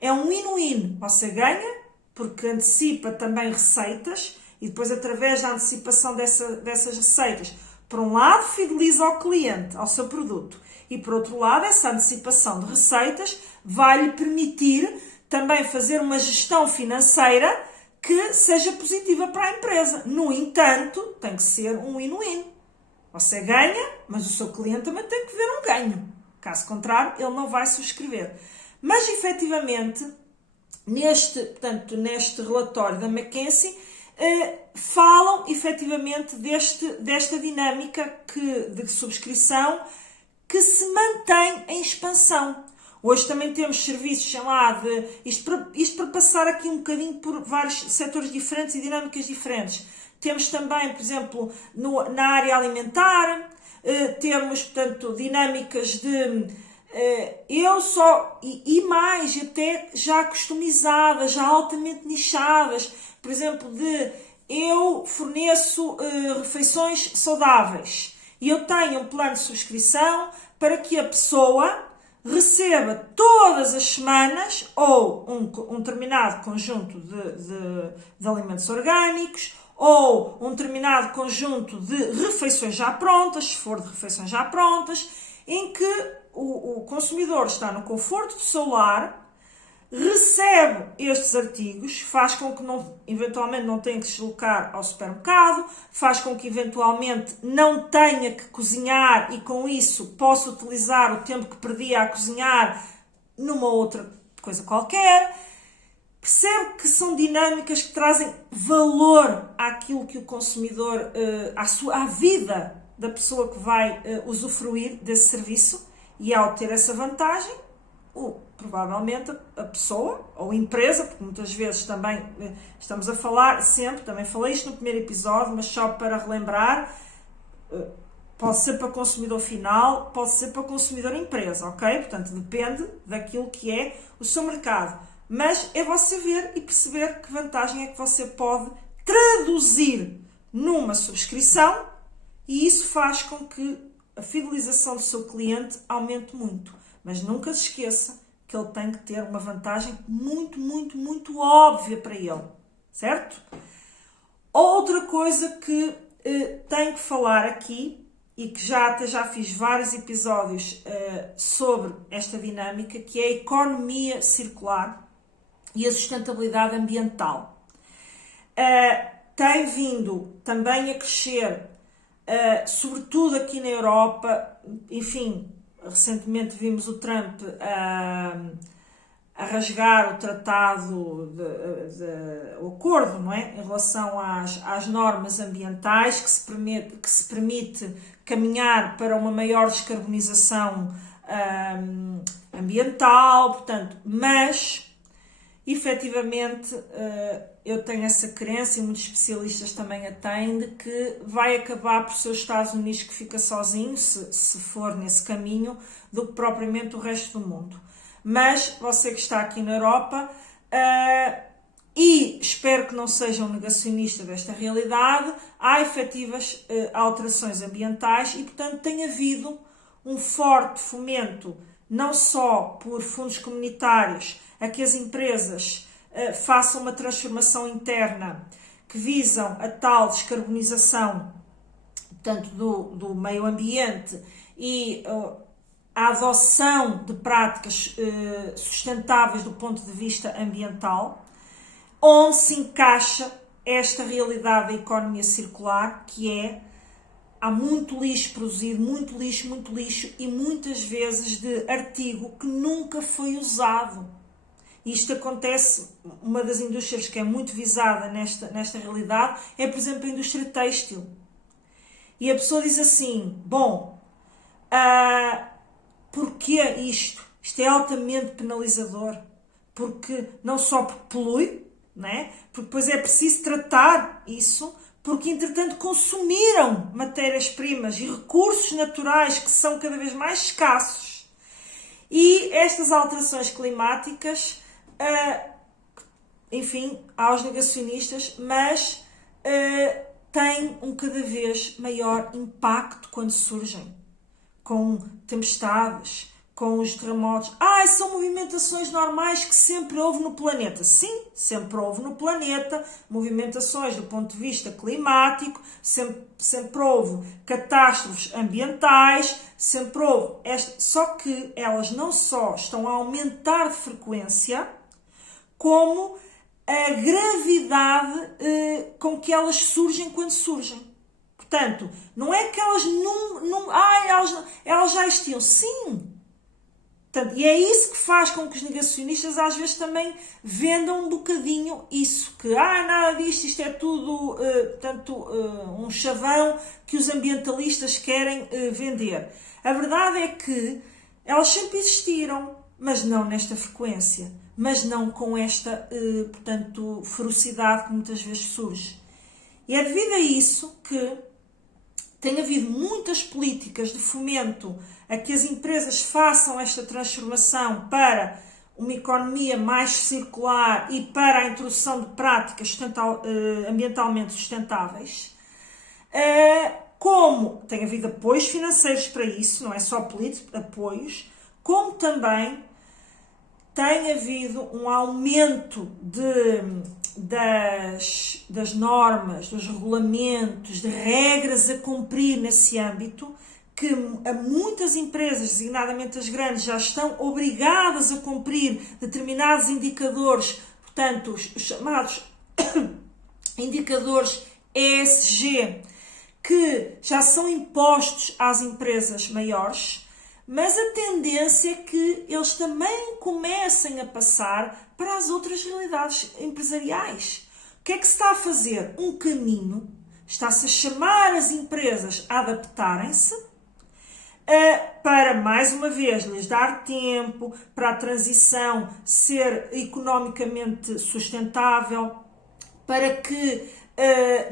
É um win-win. Você ganha, porque antecipa também receitas e depois através da antecipação dessas receitas, por um lado, fideliza ao cliente, ao seu produto. E por outro lado, essa antecipação de receitas vai-lhe permitir também fazer uma gestão financeira que seja positiva para a empresa. No entanto, tem que ser um win-win. Você ganha, mas o seu cliente também tem que ver um ganho. Caso contrário, ele não vai subscrever. Mas, efetivamente, neste relatório da McKinsey, falam, efetivamente, desta dinâmica de subscrição que se mantém em expansão. Hoje também temos serviços, sei lá, isto para passar aqui um bocadinho por vários setores diferentes e dinâmicas diferentes. Temos também, por exemplo, na área alimentar, temos, portanto, dinâmicas de mais até já customizadas, já altamente nichadas, por exemplo, de eu forneço refeições saudáveis e eu tenho um plano de subscrição para que a pessoa receba todas as semanas ou um determinado conjunto de alimentos orgânicos ou um determinado conjunto de refeições já prontas, se for de refeições já prontas, em que o consumidor está no conforto do seu lar, recebe estes artigos, faz com que eventualmente não tenha que se deslocar ao supermercado, faz com que eventualmente não tenha que cozinhar e com isso possa utilizar o tempo que perdia a cozinhar numa outra coisa qualquer. Percebe que são dinâmicas que trazem valor àquilo que o consumidor, à vida da pessoa que vai usufruir desse serviço, e ao ter essa vantagem, provavelmente a pessoa ou a empresa, porque muitas vezes também estamos a falar, sempre, também falei isto no primeiro episódio, mas só para relembrar, pode ser para consumidor final, pode ser para consumidor empresa, ok? Portanto, depende daquilo que é o seu mercado. Mas é você ver e perceber que vantagem é que você pode traduzir numa subscrição, e isso faz com que a fidelização do seu cliente aumente muito. Mas nunca se esqueça que ele tem que ter uma vantagem muito, muito, muito óbvia para ele, certo? Outra coisa que tenho que falar aqui, e que já fiz vários episódios sobre esta dinâmica, que é a economia circular e a sustentabilidade ambiental. Tem vindo também a crescer, sobretudo aqui na Europa. Enfim, recentemente vimos o Trump a rasgar o tratado, o acordo, não é? Em relação às normas ambientais, que se permite caminhar para uma maior descarbonização ambiental, portanto, mas efetivamente eu tenho essa crença, e muitos especialistas também a têm, de que vai acabar por ser os Estados Unidos que fica sozinho, se for nesse caminho, do que propriamente o resto do mundo. Mas você que está aqui na Europa, e espero que não seja um negacionista desta realidade, há efetivas alterações ambientais e, portanto, tem havido um forte fomento, não só por fundos comunitários, a que as empresas façam uma transformação interna que visam a tal descarbonização, portanto, do meio ambiente e a adoção de práticas sustentáveis do ponto de vista ambiental, onde se encaixa esta realidade da economia circular, que é: há muito lixo produzido, muito lixo e muitas vezes de artigo que nunca foi usado. Isto acontece, uma das indústrias que é muito visada nesta realidade é, por exemplo, a indústria têxtil. E a pessoa diz assim: bom, porquê isto? Isto é altamente penalizador, porque não só porque polui, né? Porque depois é preciso tratar isso, porque entretanto consumiram matérias-primas e recursos naturais que são cada vez mais escassos. E estas alterações climáticas, enfim, aos negacionistas, mas têm um cada vez maior impacto quando surgem, com tempestades, com os terremotos. São movimentações normais que sempre houve no planeta. Sim, sempre houve no planeta movimentações do ponto de vista climático, sempre houve catástrofes ambientais, sempre houve. Só que elas não só estão a aumentar de frequência, como a gravidade com que elas surgem quando surgem. Portanto, não é que elas elas já existiam. Sim. Portanto, e é isso que faz com que os negacionistas às vezes também vendam um bocadinho isso, que nada disto, isto é tudo um chavão que os ambientalistas querem vender. A verdade é que elas sempre existiram, mas não nesta frequência, mas não com esta ferocidade que muitas vezes surge. E é devido a isso que tem havido muitas políticas de fomento a que as empresas façam esta transformação para uma economia mais circular e para a introdução de práticas ambientalmente sustentáveis. Como tem havido apoios financeiros para isso, não é só políticos, apoios, como também tem havido um aumento de das normas, dos regulamentos, de regras a cumprir nesse âmbito, que muitas empresas, designadamente as grandes, já estão obrigadas a cumprir determinados indicadores, portanto, os chamados indicadores ESG, que já são impostos às empresas maiores, mas a tendência é que eles também comecem a passar para as outras realidades empresariais. O que é que se está a fazer? Um caminho, está-se a chamar as empresas a adaptarem-se, para, mais uma vez, lhes dar tempo para a transição ser economicamente sustentável, para que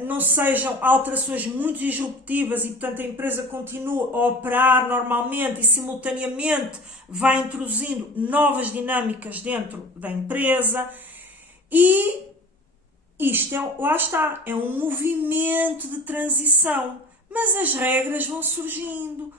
não sejam alterações muito disruptivas e, portanto, a empresa continua a operar normalmente e, simultaneamente, vai introduzindo novas dinâmicas dentro da empresa. E isto, lá está, é um movimento de transição. Mas as regras vão surgindo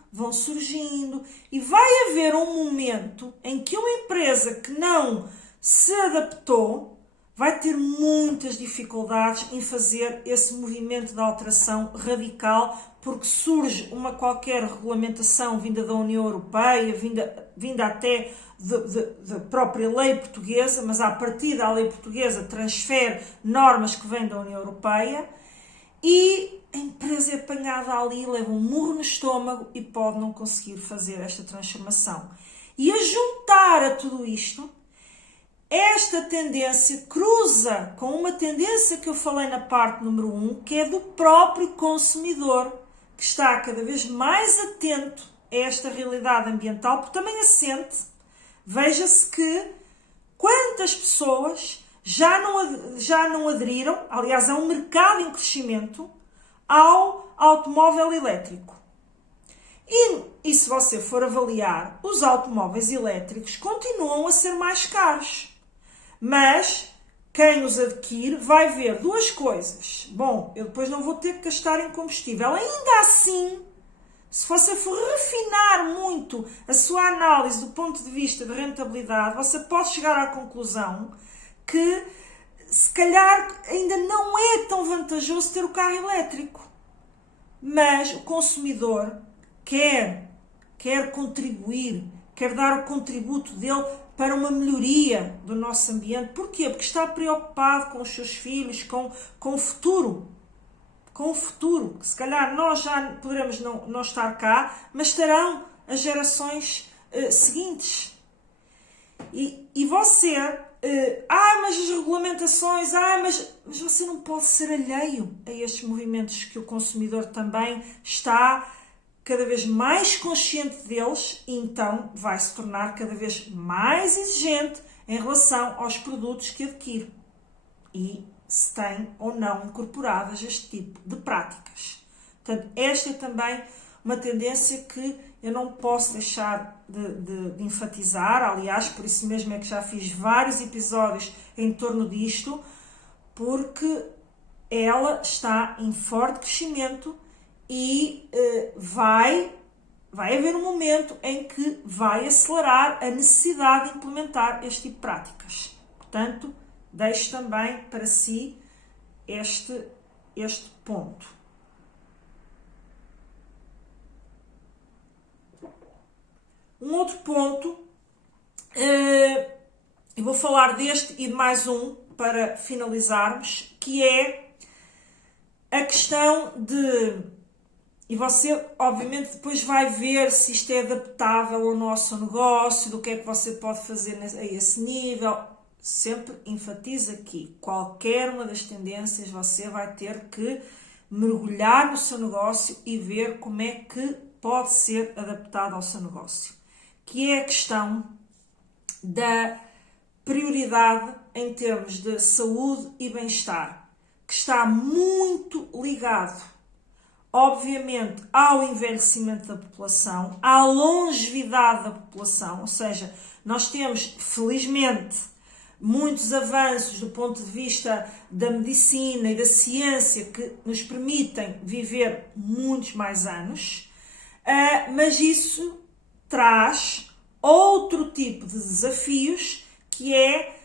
e vai haver um momento em que uma empresa que não se adaptou vai ter muitas dificuldades em fazer esse movimento de alteração radical, porque surge uma qualquer regulamentação vinda da União Europeia, vinda até da própria lei portuguesa, mas a partir da lei portuguesa transfere normas que vêm da União Europeia e a empresa é apanhada ali, leva um murro no estômago e pode não conseguir fazer esta transformação. E a juntar a tudo isto, esta tendência cruza com uma tendência que eu falei na parte número 1, que é do próprio consumidor, que está cada vez mais atento a esta realidade ambiental, porque também a sente. Veja-se que quantas pessoas já não aderiram, aliás, é um mercado em crescimento, ao automóvel elétrico. E se você for avaliar, os automóveis elétricos continuam a ser mais caros. Mas quem os adquire vai ver duas coisas. Bom, eu depois não vou ter que gastar em combustível. Ainda assim, se você for refinar muito a sua análise do ponto de vista de rentabilidade, você pode chegar à conclusão que se calhar ainda não é tão vantajoso ter o carro elétrico. Mas o consumidor quer contribuir, quer dar o contributo dele para uma melhoria do nosso ambiente. Porquê? Porque está preocupado com os seus filhos, com o futuro. Com o futuro. Se calhar nós já poderemos não estar cá, mas estarão as gerações seguintes. E você... mas as regulamentações, mas você não pode ser alheio a estes movimentos que o consumidor também está cada vez mais consciente deles e então vai se tornar cada vez mais exigente em relação aos produtos que adquire e se tem ou não incorporadas este tipo de práticas. Portanto, esta é também uma tendência que eu não posso deixar de enfatizar, aliás, por isso mesmo é que já fiz vários episódios em torno disto, porque ela está em forte crescimento e vai haver um momento em que vai acelerar a necessidade de implementar este tipo de práticas. Portanto, deixo também para si este ponto. Um outro ponto, eu vou falar deste e de mais um para finalizarmos, que é a questão de... E você, obviamente, depois vai ver se isto é adaptável ao nosso negócio, do que é que você pode fazer a esse nível. Sempre enfatizo aqui, qualquer uma das tendências você vai ter que mergulhar no seu negócio e ver como é que pode ser adaptado ao seu negócio. Que é a questão da prioridade em termos de saúde e bem-estar, que está muito ligado, obviamente, ao envelhecimento da população, à longevidade da população, ou seja, nós temos, felizmente, muitos avanços do ponto de vista da medicina e da ciência que nos permitem viver muitos mais anos, mas isso traz outro tipo de desafios que é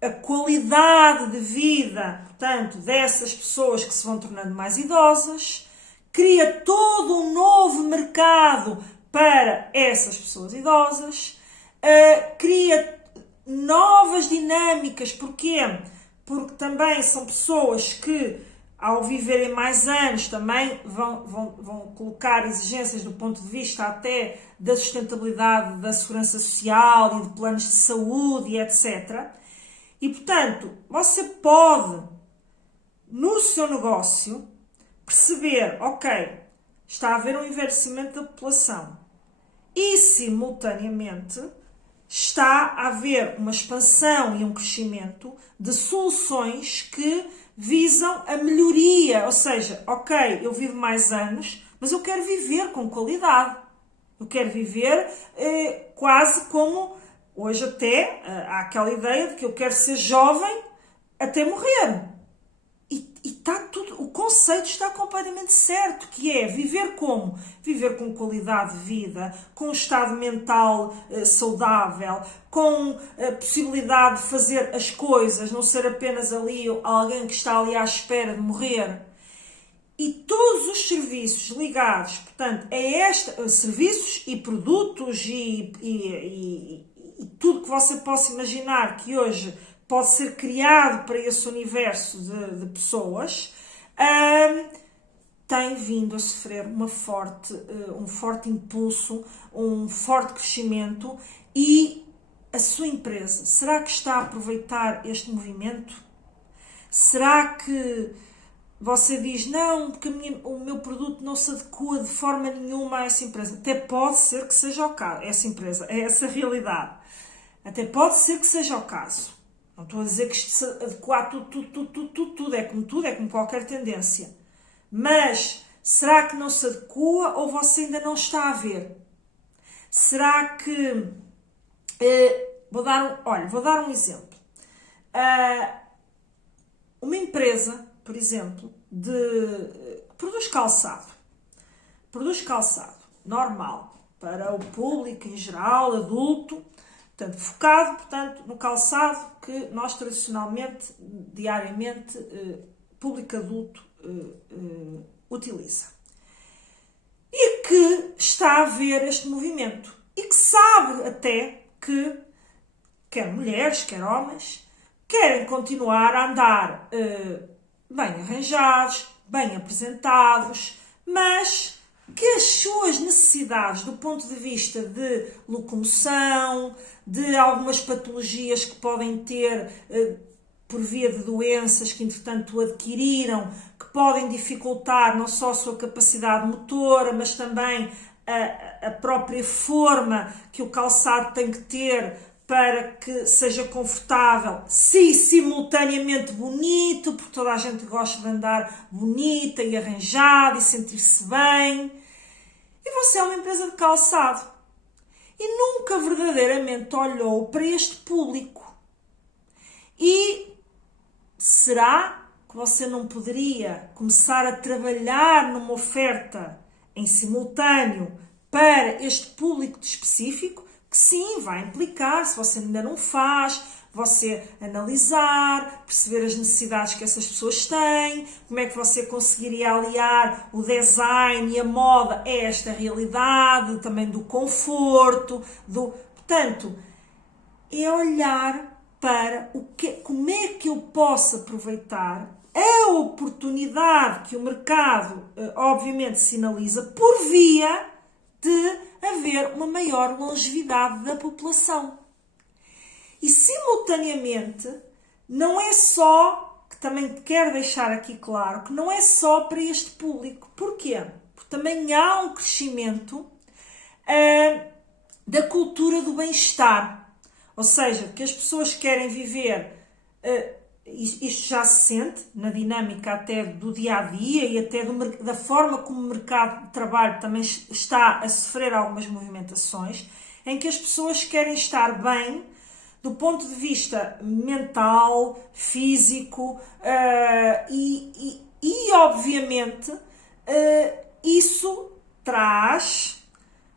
a qualidade de vida, portanto, dessas pessoas que se vão tornando mais idosas, cria todo um novo mercado para essas pessoas idosas, cria novas dinâmicas. Porquê? Porque também são pessoas que, ao viverem mais anos, também vão colocar exigências do ponto de vista até da sustentabilidade da segurança social e de planos de saúde e etc. E, portanto, você pode, no seu negócio, perceber, ok, está a haver um envelhecimento da população e, simultaneamente, está a haver uma expansão e um crescimento de soluções que visam a melhoria. Ou seja, ok, eu vivo mais anos, mas eu quero viver com qualidade. Eu quero viver quase como... Hoje até há aquela ideia de que eu quero ser jovem até morrer. E está tudo, o conceito está completamente certo, que é viver como? Viver com qualidade de vida, com um estado mental saudável, com a possibilidade de fazer as coisas, não ser apenas ali alguém que está ali à espera de morrer. E todos os serviços ligados, portanto, a serviços e produtos e tudo que você possa imaginar que hoje pode ser criado para esse universo de pessoas, tem vindo a sofrer um forte impulso, um forte crescimento. E a sua empresa, será que está a aproveitar este movimento? Será que você diz, não, porque o meu produto não se adequa de forma nenhuma a essa empresa? Até pode ser que seja o caso, essa empresa, é essa a realidade. Até pode ser que seja o caso. Não estou a dizer que isto se adequa a tudo, é como qualquer tendência. Mas, será que não se adequa ou você ainda não está a ver? Será que... vou dar um exemplo. Uma empresa, por exemplo, que produz calçado normal, para o público em geral, adulto, portanto, focado, no calçado que nós tradicionalmente, diariamente, público adulto utiliza. E que está a ver este movimento. E que sabe até que, quer mulheres, quer homens, querem continuar a andar bem arranjados, bem apresentados, mas que as suas necessidades do ponto de vista de locomoção, de algumas patologias que podem ter por via de doenças que entretanto adquiriram, que podem dificultar não só a sua capacidade motora, mas também a própria forma que o calçado tem que ter para que seja confortável, sim, simultaneamente bonito, porque toda a gente gosta de andar bonita e arranjada e sentir-se bem. E você é uma empresa de calçado e nunca verdadeiramente olhou para este público. E será que você não poderia começar a trabalhar numa oferta em simultâneo para este público específico? Que sim, vai implicar, se você ainda não faz, você analisar, perceber as necessidades que essas pessoas têm, como é que você conseguiria aliar o design e a moda a esta realidade, também do conforto, Portanto, é olhar para como é que eu posso aproveitar a oportunidade que o mercado, obviamente, sinaliza por via de haver uma maior longevidade da população. E, simultaneamente, não é só, que também quero deixar aqui claro, que não é só para este público. Porquê? Porque também há um crescimento da cultura do bem-estar. Ou seja, que as pessoas querem viver, isto já se sente na dinâmica até do dia-a-dia e até da forma como o mercado de trabalho também está a sofrer algumas movimentações, em que as pessoas querem estar bem do ponto de vista mental, físico e obviamente, isso traz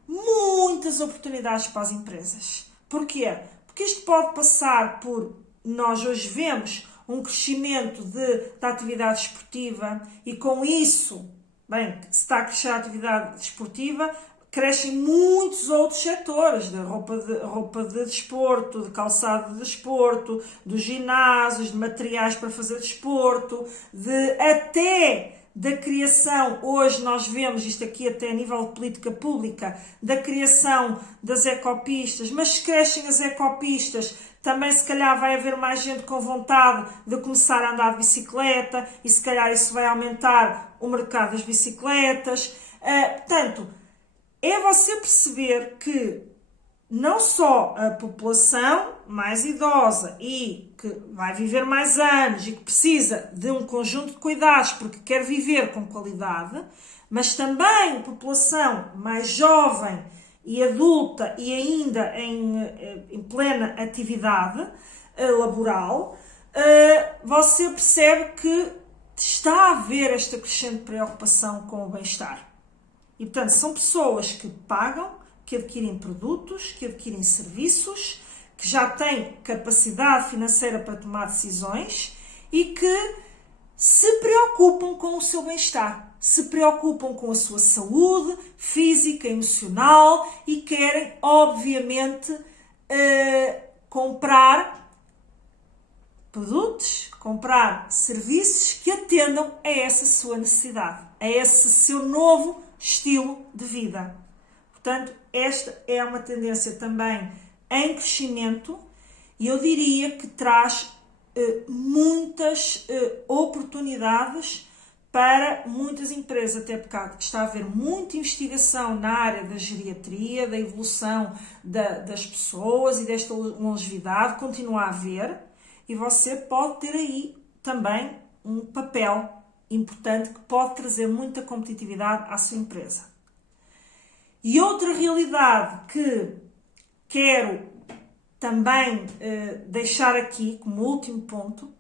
muitas oportunidades para as empresas. Porquê? Porque isto pode passar por nós hoje vemos um crescimento da atividade esportiva e com isso, bem, se está a crescer a atividade desportiva, crescem muitos outros setores, de roupa de desporto, de calçado de desporto, dos ginásios, de materiais para fazer desporto, até da criação, hoje nós vemos isto aqui até a nível de política pública, da criação das ecopistas, mas se crescem as ecopistas, também se calhar vai haver mais gente com vontade de começar a andar de bicicleta e se calhar isso vai aumentar o mercado das bicicletas. Portanto, é você perceber que não só a população mais idosa e que vai viver mais anos e que precisa de um conjunto de cuidados porque quer viver com qualidade, mas também a população mais jovem e adulta e ainda em plena atividade laboral, você percebe que está a haver esta crescente preocupação com o bem-estar. E, portanto, são pessoas que pagam, que adquirem produtos, que adquirem serviços, que já têm capacidade financeira para tomar decisões e que se preocupam com o seu bem-estar, se preocupam com a sua saúde física, emocional e querem, obviamente, comprar produtos, comprar serviços que atendam a essa sua necessidade, a esse seu novo estilo de vida. Portanto, esta é uma tendência também em crescimento e eu diria que traz muitas oportunidades para muitas empresas, até porque está a haver muita investigação na área da geriatria, da evolução das pessoas e desta longevidade, continua a haver, e você pode ter aí também um papel importante que pode trazer muita competitividade à sua empresa. E outra realidade que quero também deixar aqui como último ponto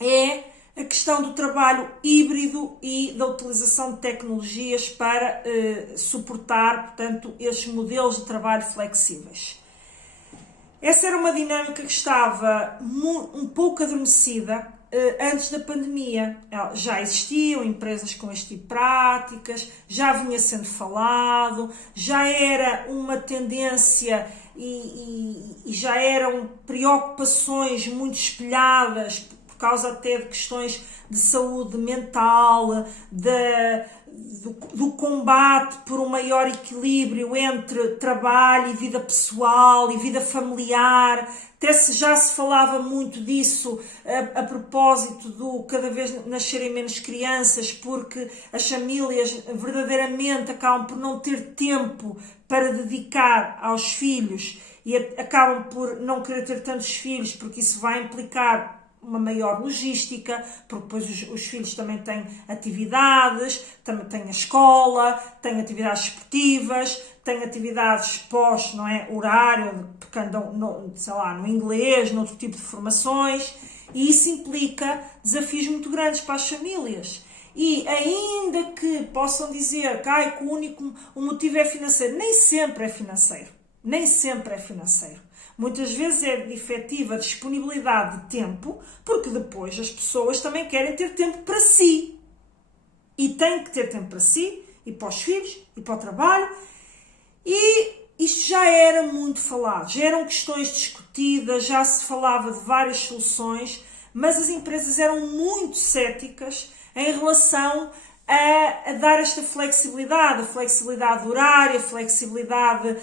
é a questão do trabalho híbrido e da utilização de tecnologias para suportar, portanto, estes modelos de trabalho flexíveis. Essa era uma dinâmica que estava um pouco adormecida antes da pandemia. Já existiam empresas com este tipo de práticas, já vinha sendo falado, já era uma tendência e já eram preocupações muito espelhadas por causa até de questões de saúde mental, do combate por um maior equilíbrio entre trabalho e vida pessoal e vida familiar. Até já se falava muito disso a propósito do cada vez nascerem menos crianças, porque as famílias verdadeiramente acabam por não ter tempo para dedicar aos filhos e acabam por não querer ter tantos filhos, porque isso vai implicar uma maior logística, porque depois os filhos também têm atividades, também têm a escola, têm atividades esportivas, têm atividades pós, não é, horário, porque andam, no inglês, noutro tipo de formações, e isso implica desafios muito grandes para as famílias. E ainda que possam dizer que o motivo é financeiro, nem sempre é financeiro. Nem sempre é financeiro. Muitas vezes é de efetiva disponibilidade de tempo, porque depois as pessoas também querem ter tempo para si. E têm que ter tempo para si, e para os filhos, e para o trabalho. E isto já era muito falado, já eram questões discutidas, já se falava de várias soluções, mas as empresas eram muito céticas em relação a dar esta flexibilidade, a flexibilidade horária, a flexibilidade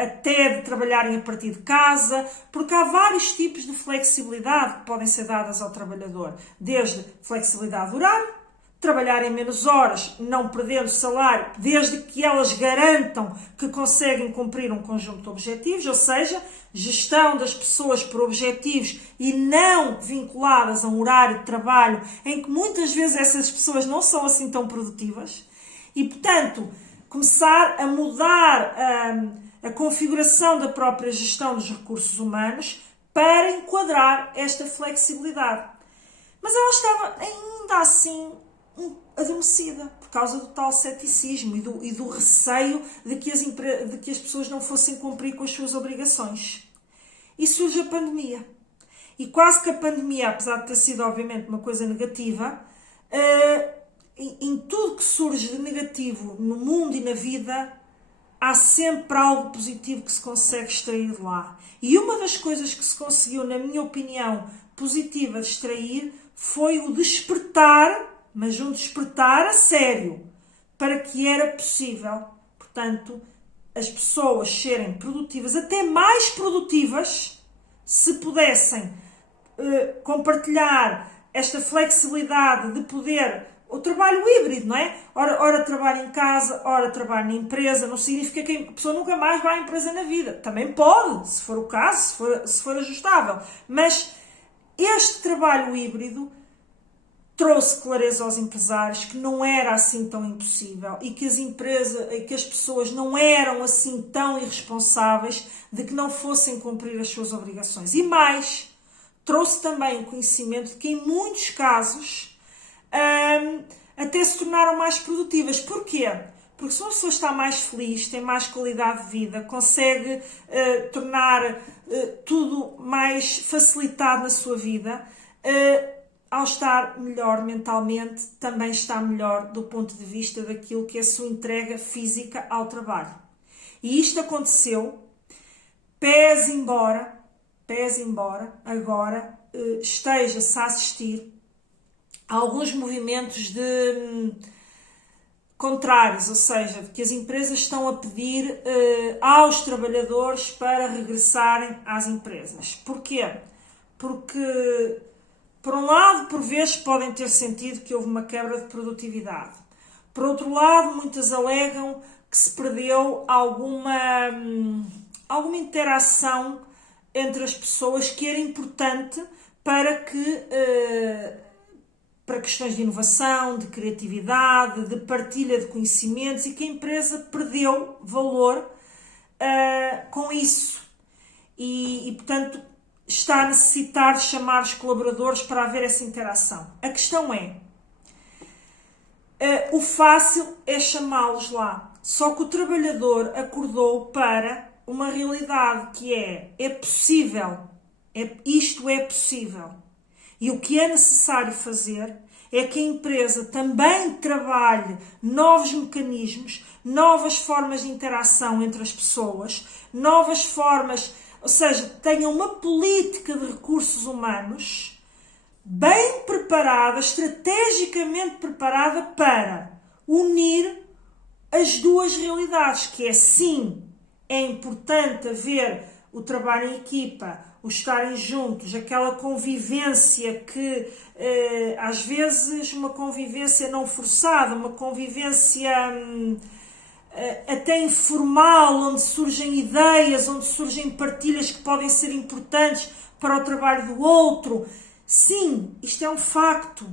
até de trabalharem a partir de casa, porque há vários tipos de flexibilidade que podem ser dadas ao trabalhador, desde flexibilidade horária, trabalharem menos horas, não perdendo salário, desde que elas garantam que conseguem cumprir um conjunto de objetivos, ou seja, gestão das pessoas por objetivos e não vinculadas a um horário de trabalho em que muitas vezes essas pessoas não são assim tão produtivas e, portanto, começar a mudar a configuração da própria gestão dos recursos humanos para enquadrar esta flexibilidade. Mas ela estava ainda assim adormecida por causa do tal ceticismo e do receio de que as pessoas não fossem cumprir com as suas obrigações. E surge a pandemia. e quase que a pandemia, apesar de ter sido obviamente uma coisa negativa, em tudo que surge de negativo no mundo e na vida, há sempre algo positivo que se consegue extrair de lá. E uma das coisas que se conseguiu, na minha opinião, positiva de extrair, foi o despertar, mas um despertar a sério, para que era possível, portanto, as pessoas serem produtivas, até mais produtivas, se pudessem compartilhar esta flexibilidade de poder, o trabalho híbrido, não é? Ora trabalho em casa, ora trabalho na empresa, não significa que a pessoa nunca mais vá à empresa na vida. Também pode, se for o caso, se for ajustável. Mas este trabalho híbrido trouxe clareza aos empresários que não era assim tão impossível e que as pessoas não eram assim tão irresponsáveis de que não fossem cumprir as suas obrigações. E mais, trouxe também o conhecimento de que em muitos casos até se tornaram mais produtivas. Porquê? Porque se uma pessoa está mais feliz, tem mais qualidade de vida, consegue tornar tudo mais facilitado na sua vida, ao estar melhor mentalmente, também está melhor do ponto de vista daquilo que é a sua entrega física ao trabalho. E isto aconteceu, pese embora agora esteja-se a assistir a alguns movimentos contrários, ou seja, que as empresas estão a pedir aos trabalhadores para regressarem às empresas. Porquê? Porque, por um lado, por vezes podem ter sentido que houve uma quebra de produtividade. Por outro lado, muitas alegam que se perdeu alguma interação entre as pessoas que era importante para questões de inovação, de criatividade, de partilha de conhecimentos, e que a empresa perdeu valor com isso. E, portanto, está a necessitar de chamar os colaboradores para haver essa interação. A questão é, o fácil é chamá-los lá. Só que o trabalhador acordou para uma realidade que é possível. Isto é possível. E o que é necessário fazer é que a empresa também trabalhe novos mecanismos, novas formas de interação entre as pessoas, novas formas, ou seja, tenha uma política de recursos humanos bem preparada, estrategicamente preparada para unir as duas realidades, que é sim, é importante haver o trabalho em equipa, o estarem juntos, aquela convivência que, às vezes, uma convivência não forçada, uma convivência até informal, onde surgem ideias, onde surgem partilhas que podem ser importantes para o trabalho do outro. Sim, isto é um facto.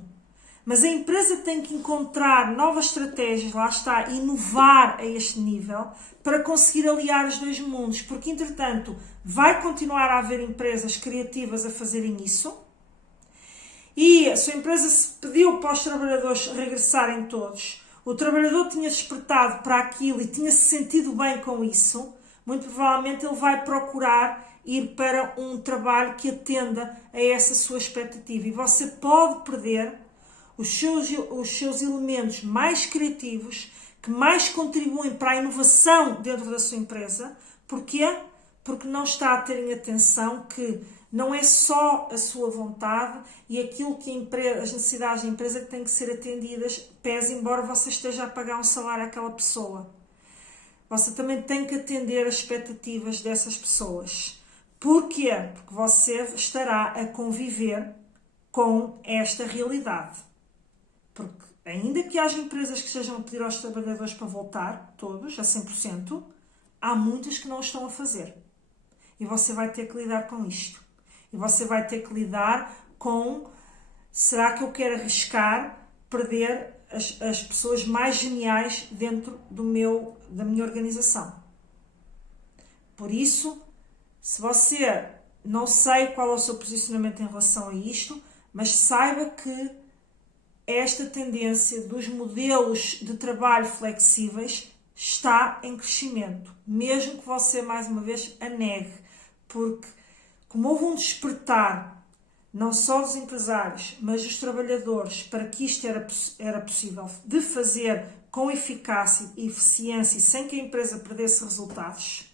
Mas a empresa tem que encontrar novas estratégias, lá está, inovar a este nível, para conseguir aliar os dois mundos, porque, entretanto, vai continuar a haver empresas criativas a fazerem isso, e a sua empresa se pediu para os trabalhadores regressarem todos, o trabalhador tinha despertado para aquilo e tinha-se sentido bem com isso, muito provavelmente ele vai procurar ir para um trabalho que atenda a essa sua expectativa, e você pode perder os seus elementos mais criativos, que mais contribuem para a inovação dentro da sua empresa. Porquê? Porque não está a ter em atenção que não é só a sua vontade e aquilo que as necessidades da empresa que têm que ser atendidas, pese embora você esteja a pagar um salário àquela pessoa. Você também tem que atender as expectativas dessas pessoas. Porquê? Porque você estará a conviver com esta realidade. Porque ainda que haja empresas que estejam a pedir aos trabalhadores para voltar, todos, a 100%, há muitas que não o estão a fazer. E você vai ter que lidar com isto. E você vai ter que lidar com, será que eu quero arriscar perder as pessoas mais geniais dentro da minha organização? Por isso, se você, não sei qual é o seu posicionamento em relação a isto, mas saiba que esta tendência dos modelos de trabalho flexíveis está em crescimento, mesmo que você, mais uma vez, a negue, porque como houve um despertar não só dos empresários, mas dos trabalhadores, para que isto era possível de fazer com eficácia e eficiência e sem que a empresa perdesse resultados,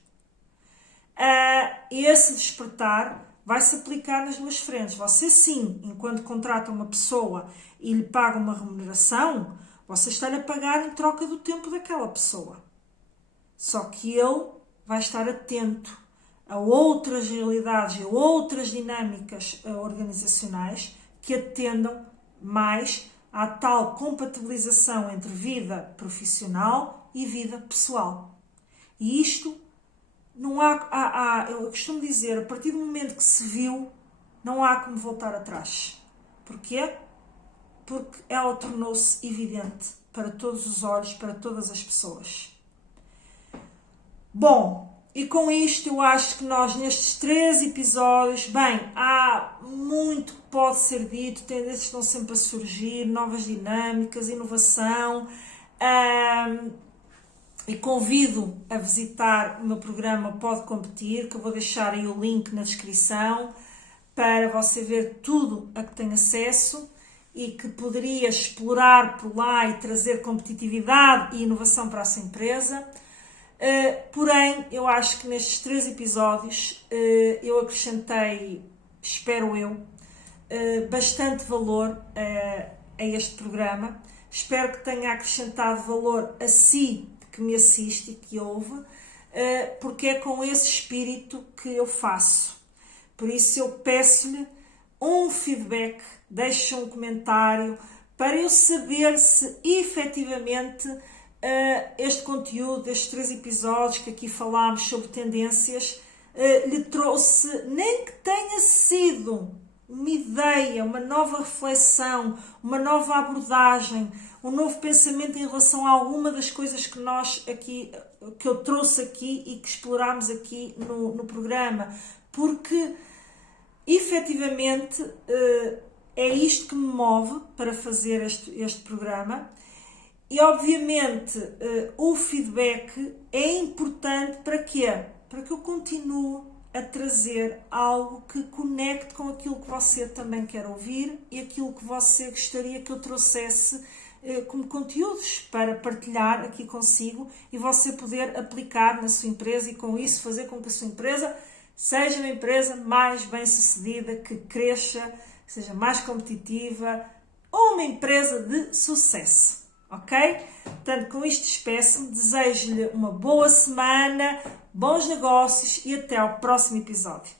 esse despertar vai-se aplicar nas duas frentes. Você sim, enquanto contrata uma pessoa e lhe paga uma remuneração, você está-lhe a pagar em troca do tempo daquela pessoa. Só que ele vai estar atento a outras realidades, a outras dinâmicas organizacionais que atendam mais à tal compatibilização entre vida profissional e vida pessoal. E isto não eu costumo dizer, a partir do momento que se viu, não há como voltar atrás. Porquê? Porque ela tornou-se evidente para todos os olhos, para todas as pessoas. Bom, e com isto eu acho que nós nestes 3 episódios, bem, há muito que pode ser dito, tendências estão sempre a surgir, novas dinâmicas, inovação, e convido a visitar o meu programa Pode Competir, que eu vou deixar aí o link na descrição, para você ver tudo a que tem acesso e que poderia explorar por lá e trazer competitividade e inovação para a sua empresa. Porém, eu acho que nestes 3 episódios eu acrescentei, espero eu, bastante valor a este programa. Espero que tenha acrescentado valor a si que me assiste e que ouve, porque é com esse espírito que eu faço. Por isso eu peço-lhe um feedback, deixe um comentário para eu saber se efetivamente este conteúdo, estes 3 episódios que aqui falámos sobre tendências, lhe trouxe, nem que tenha sido uma ideia, uma nova reflexão, uma nova abordagem, um novo pensamento em relação a alguma das coisas que que eu trouxe aqui e que explorámos aqui no programa, porque efetivamente é isto que me move para fazer este programa. E obviamente o feedback é importante para quê? Para que eu continue a trazer algo que conecte com aquilo que você também quer ouvir e aquilo que você gostaria que eu trouxesse como conteúdos para partilhar aqui consigo e você poder aplicar na sua empresa e com isso fazer com que a sua empresa seja uma empresa mais bem sucedida, que cresça, que seja mais competitiva ou uma empresa de sucesso. Ok? Portanto, com isto despeço-me, desejo-lhe uma boa semana, bons negócios e até ao próximo episódio.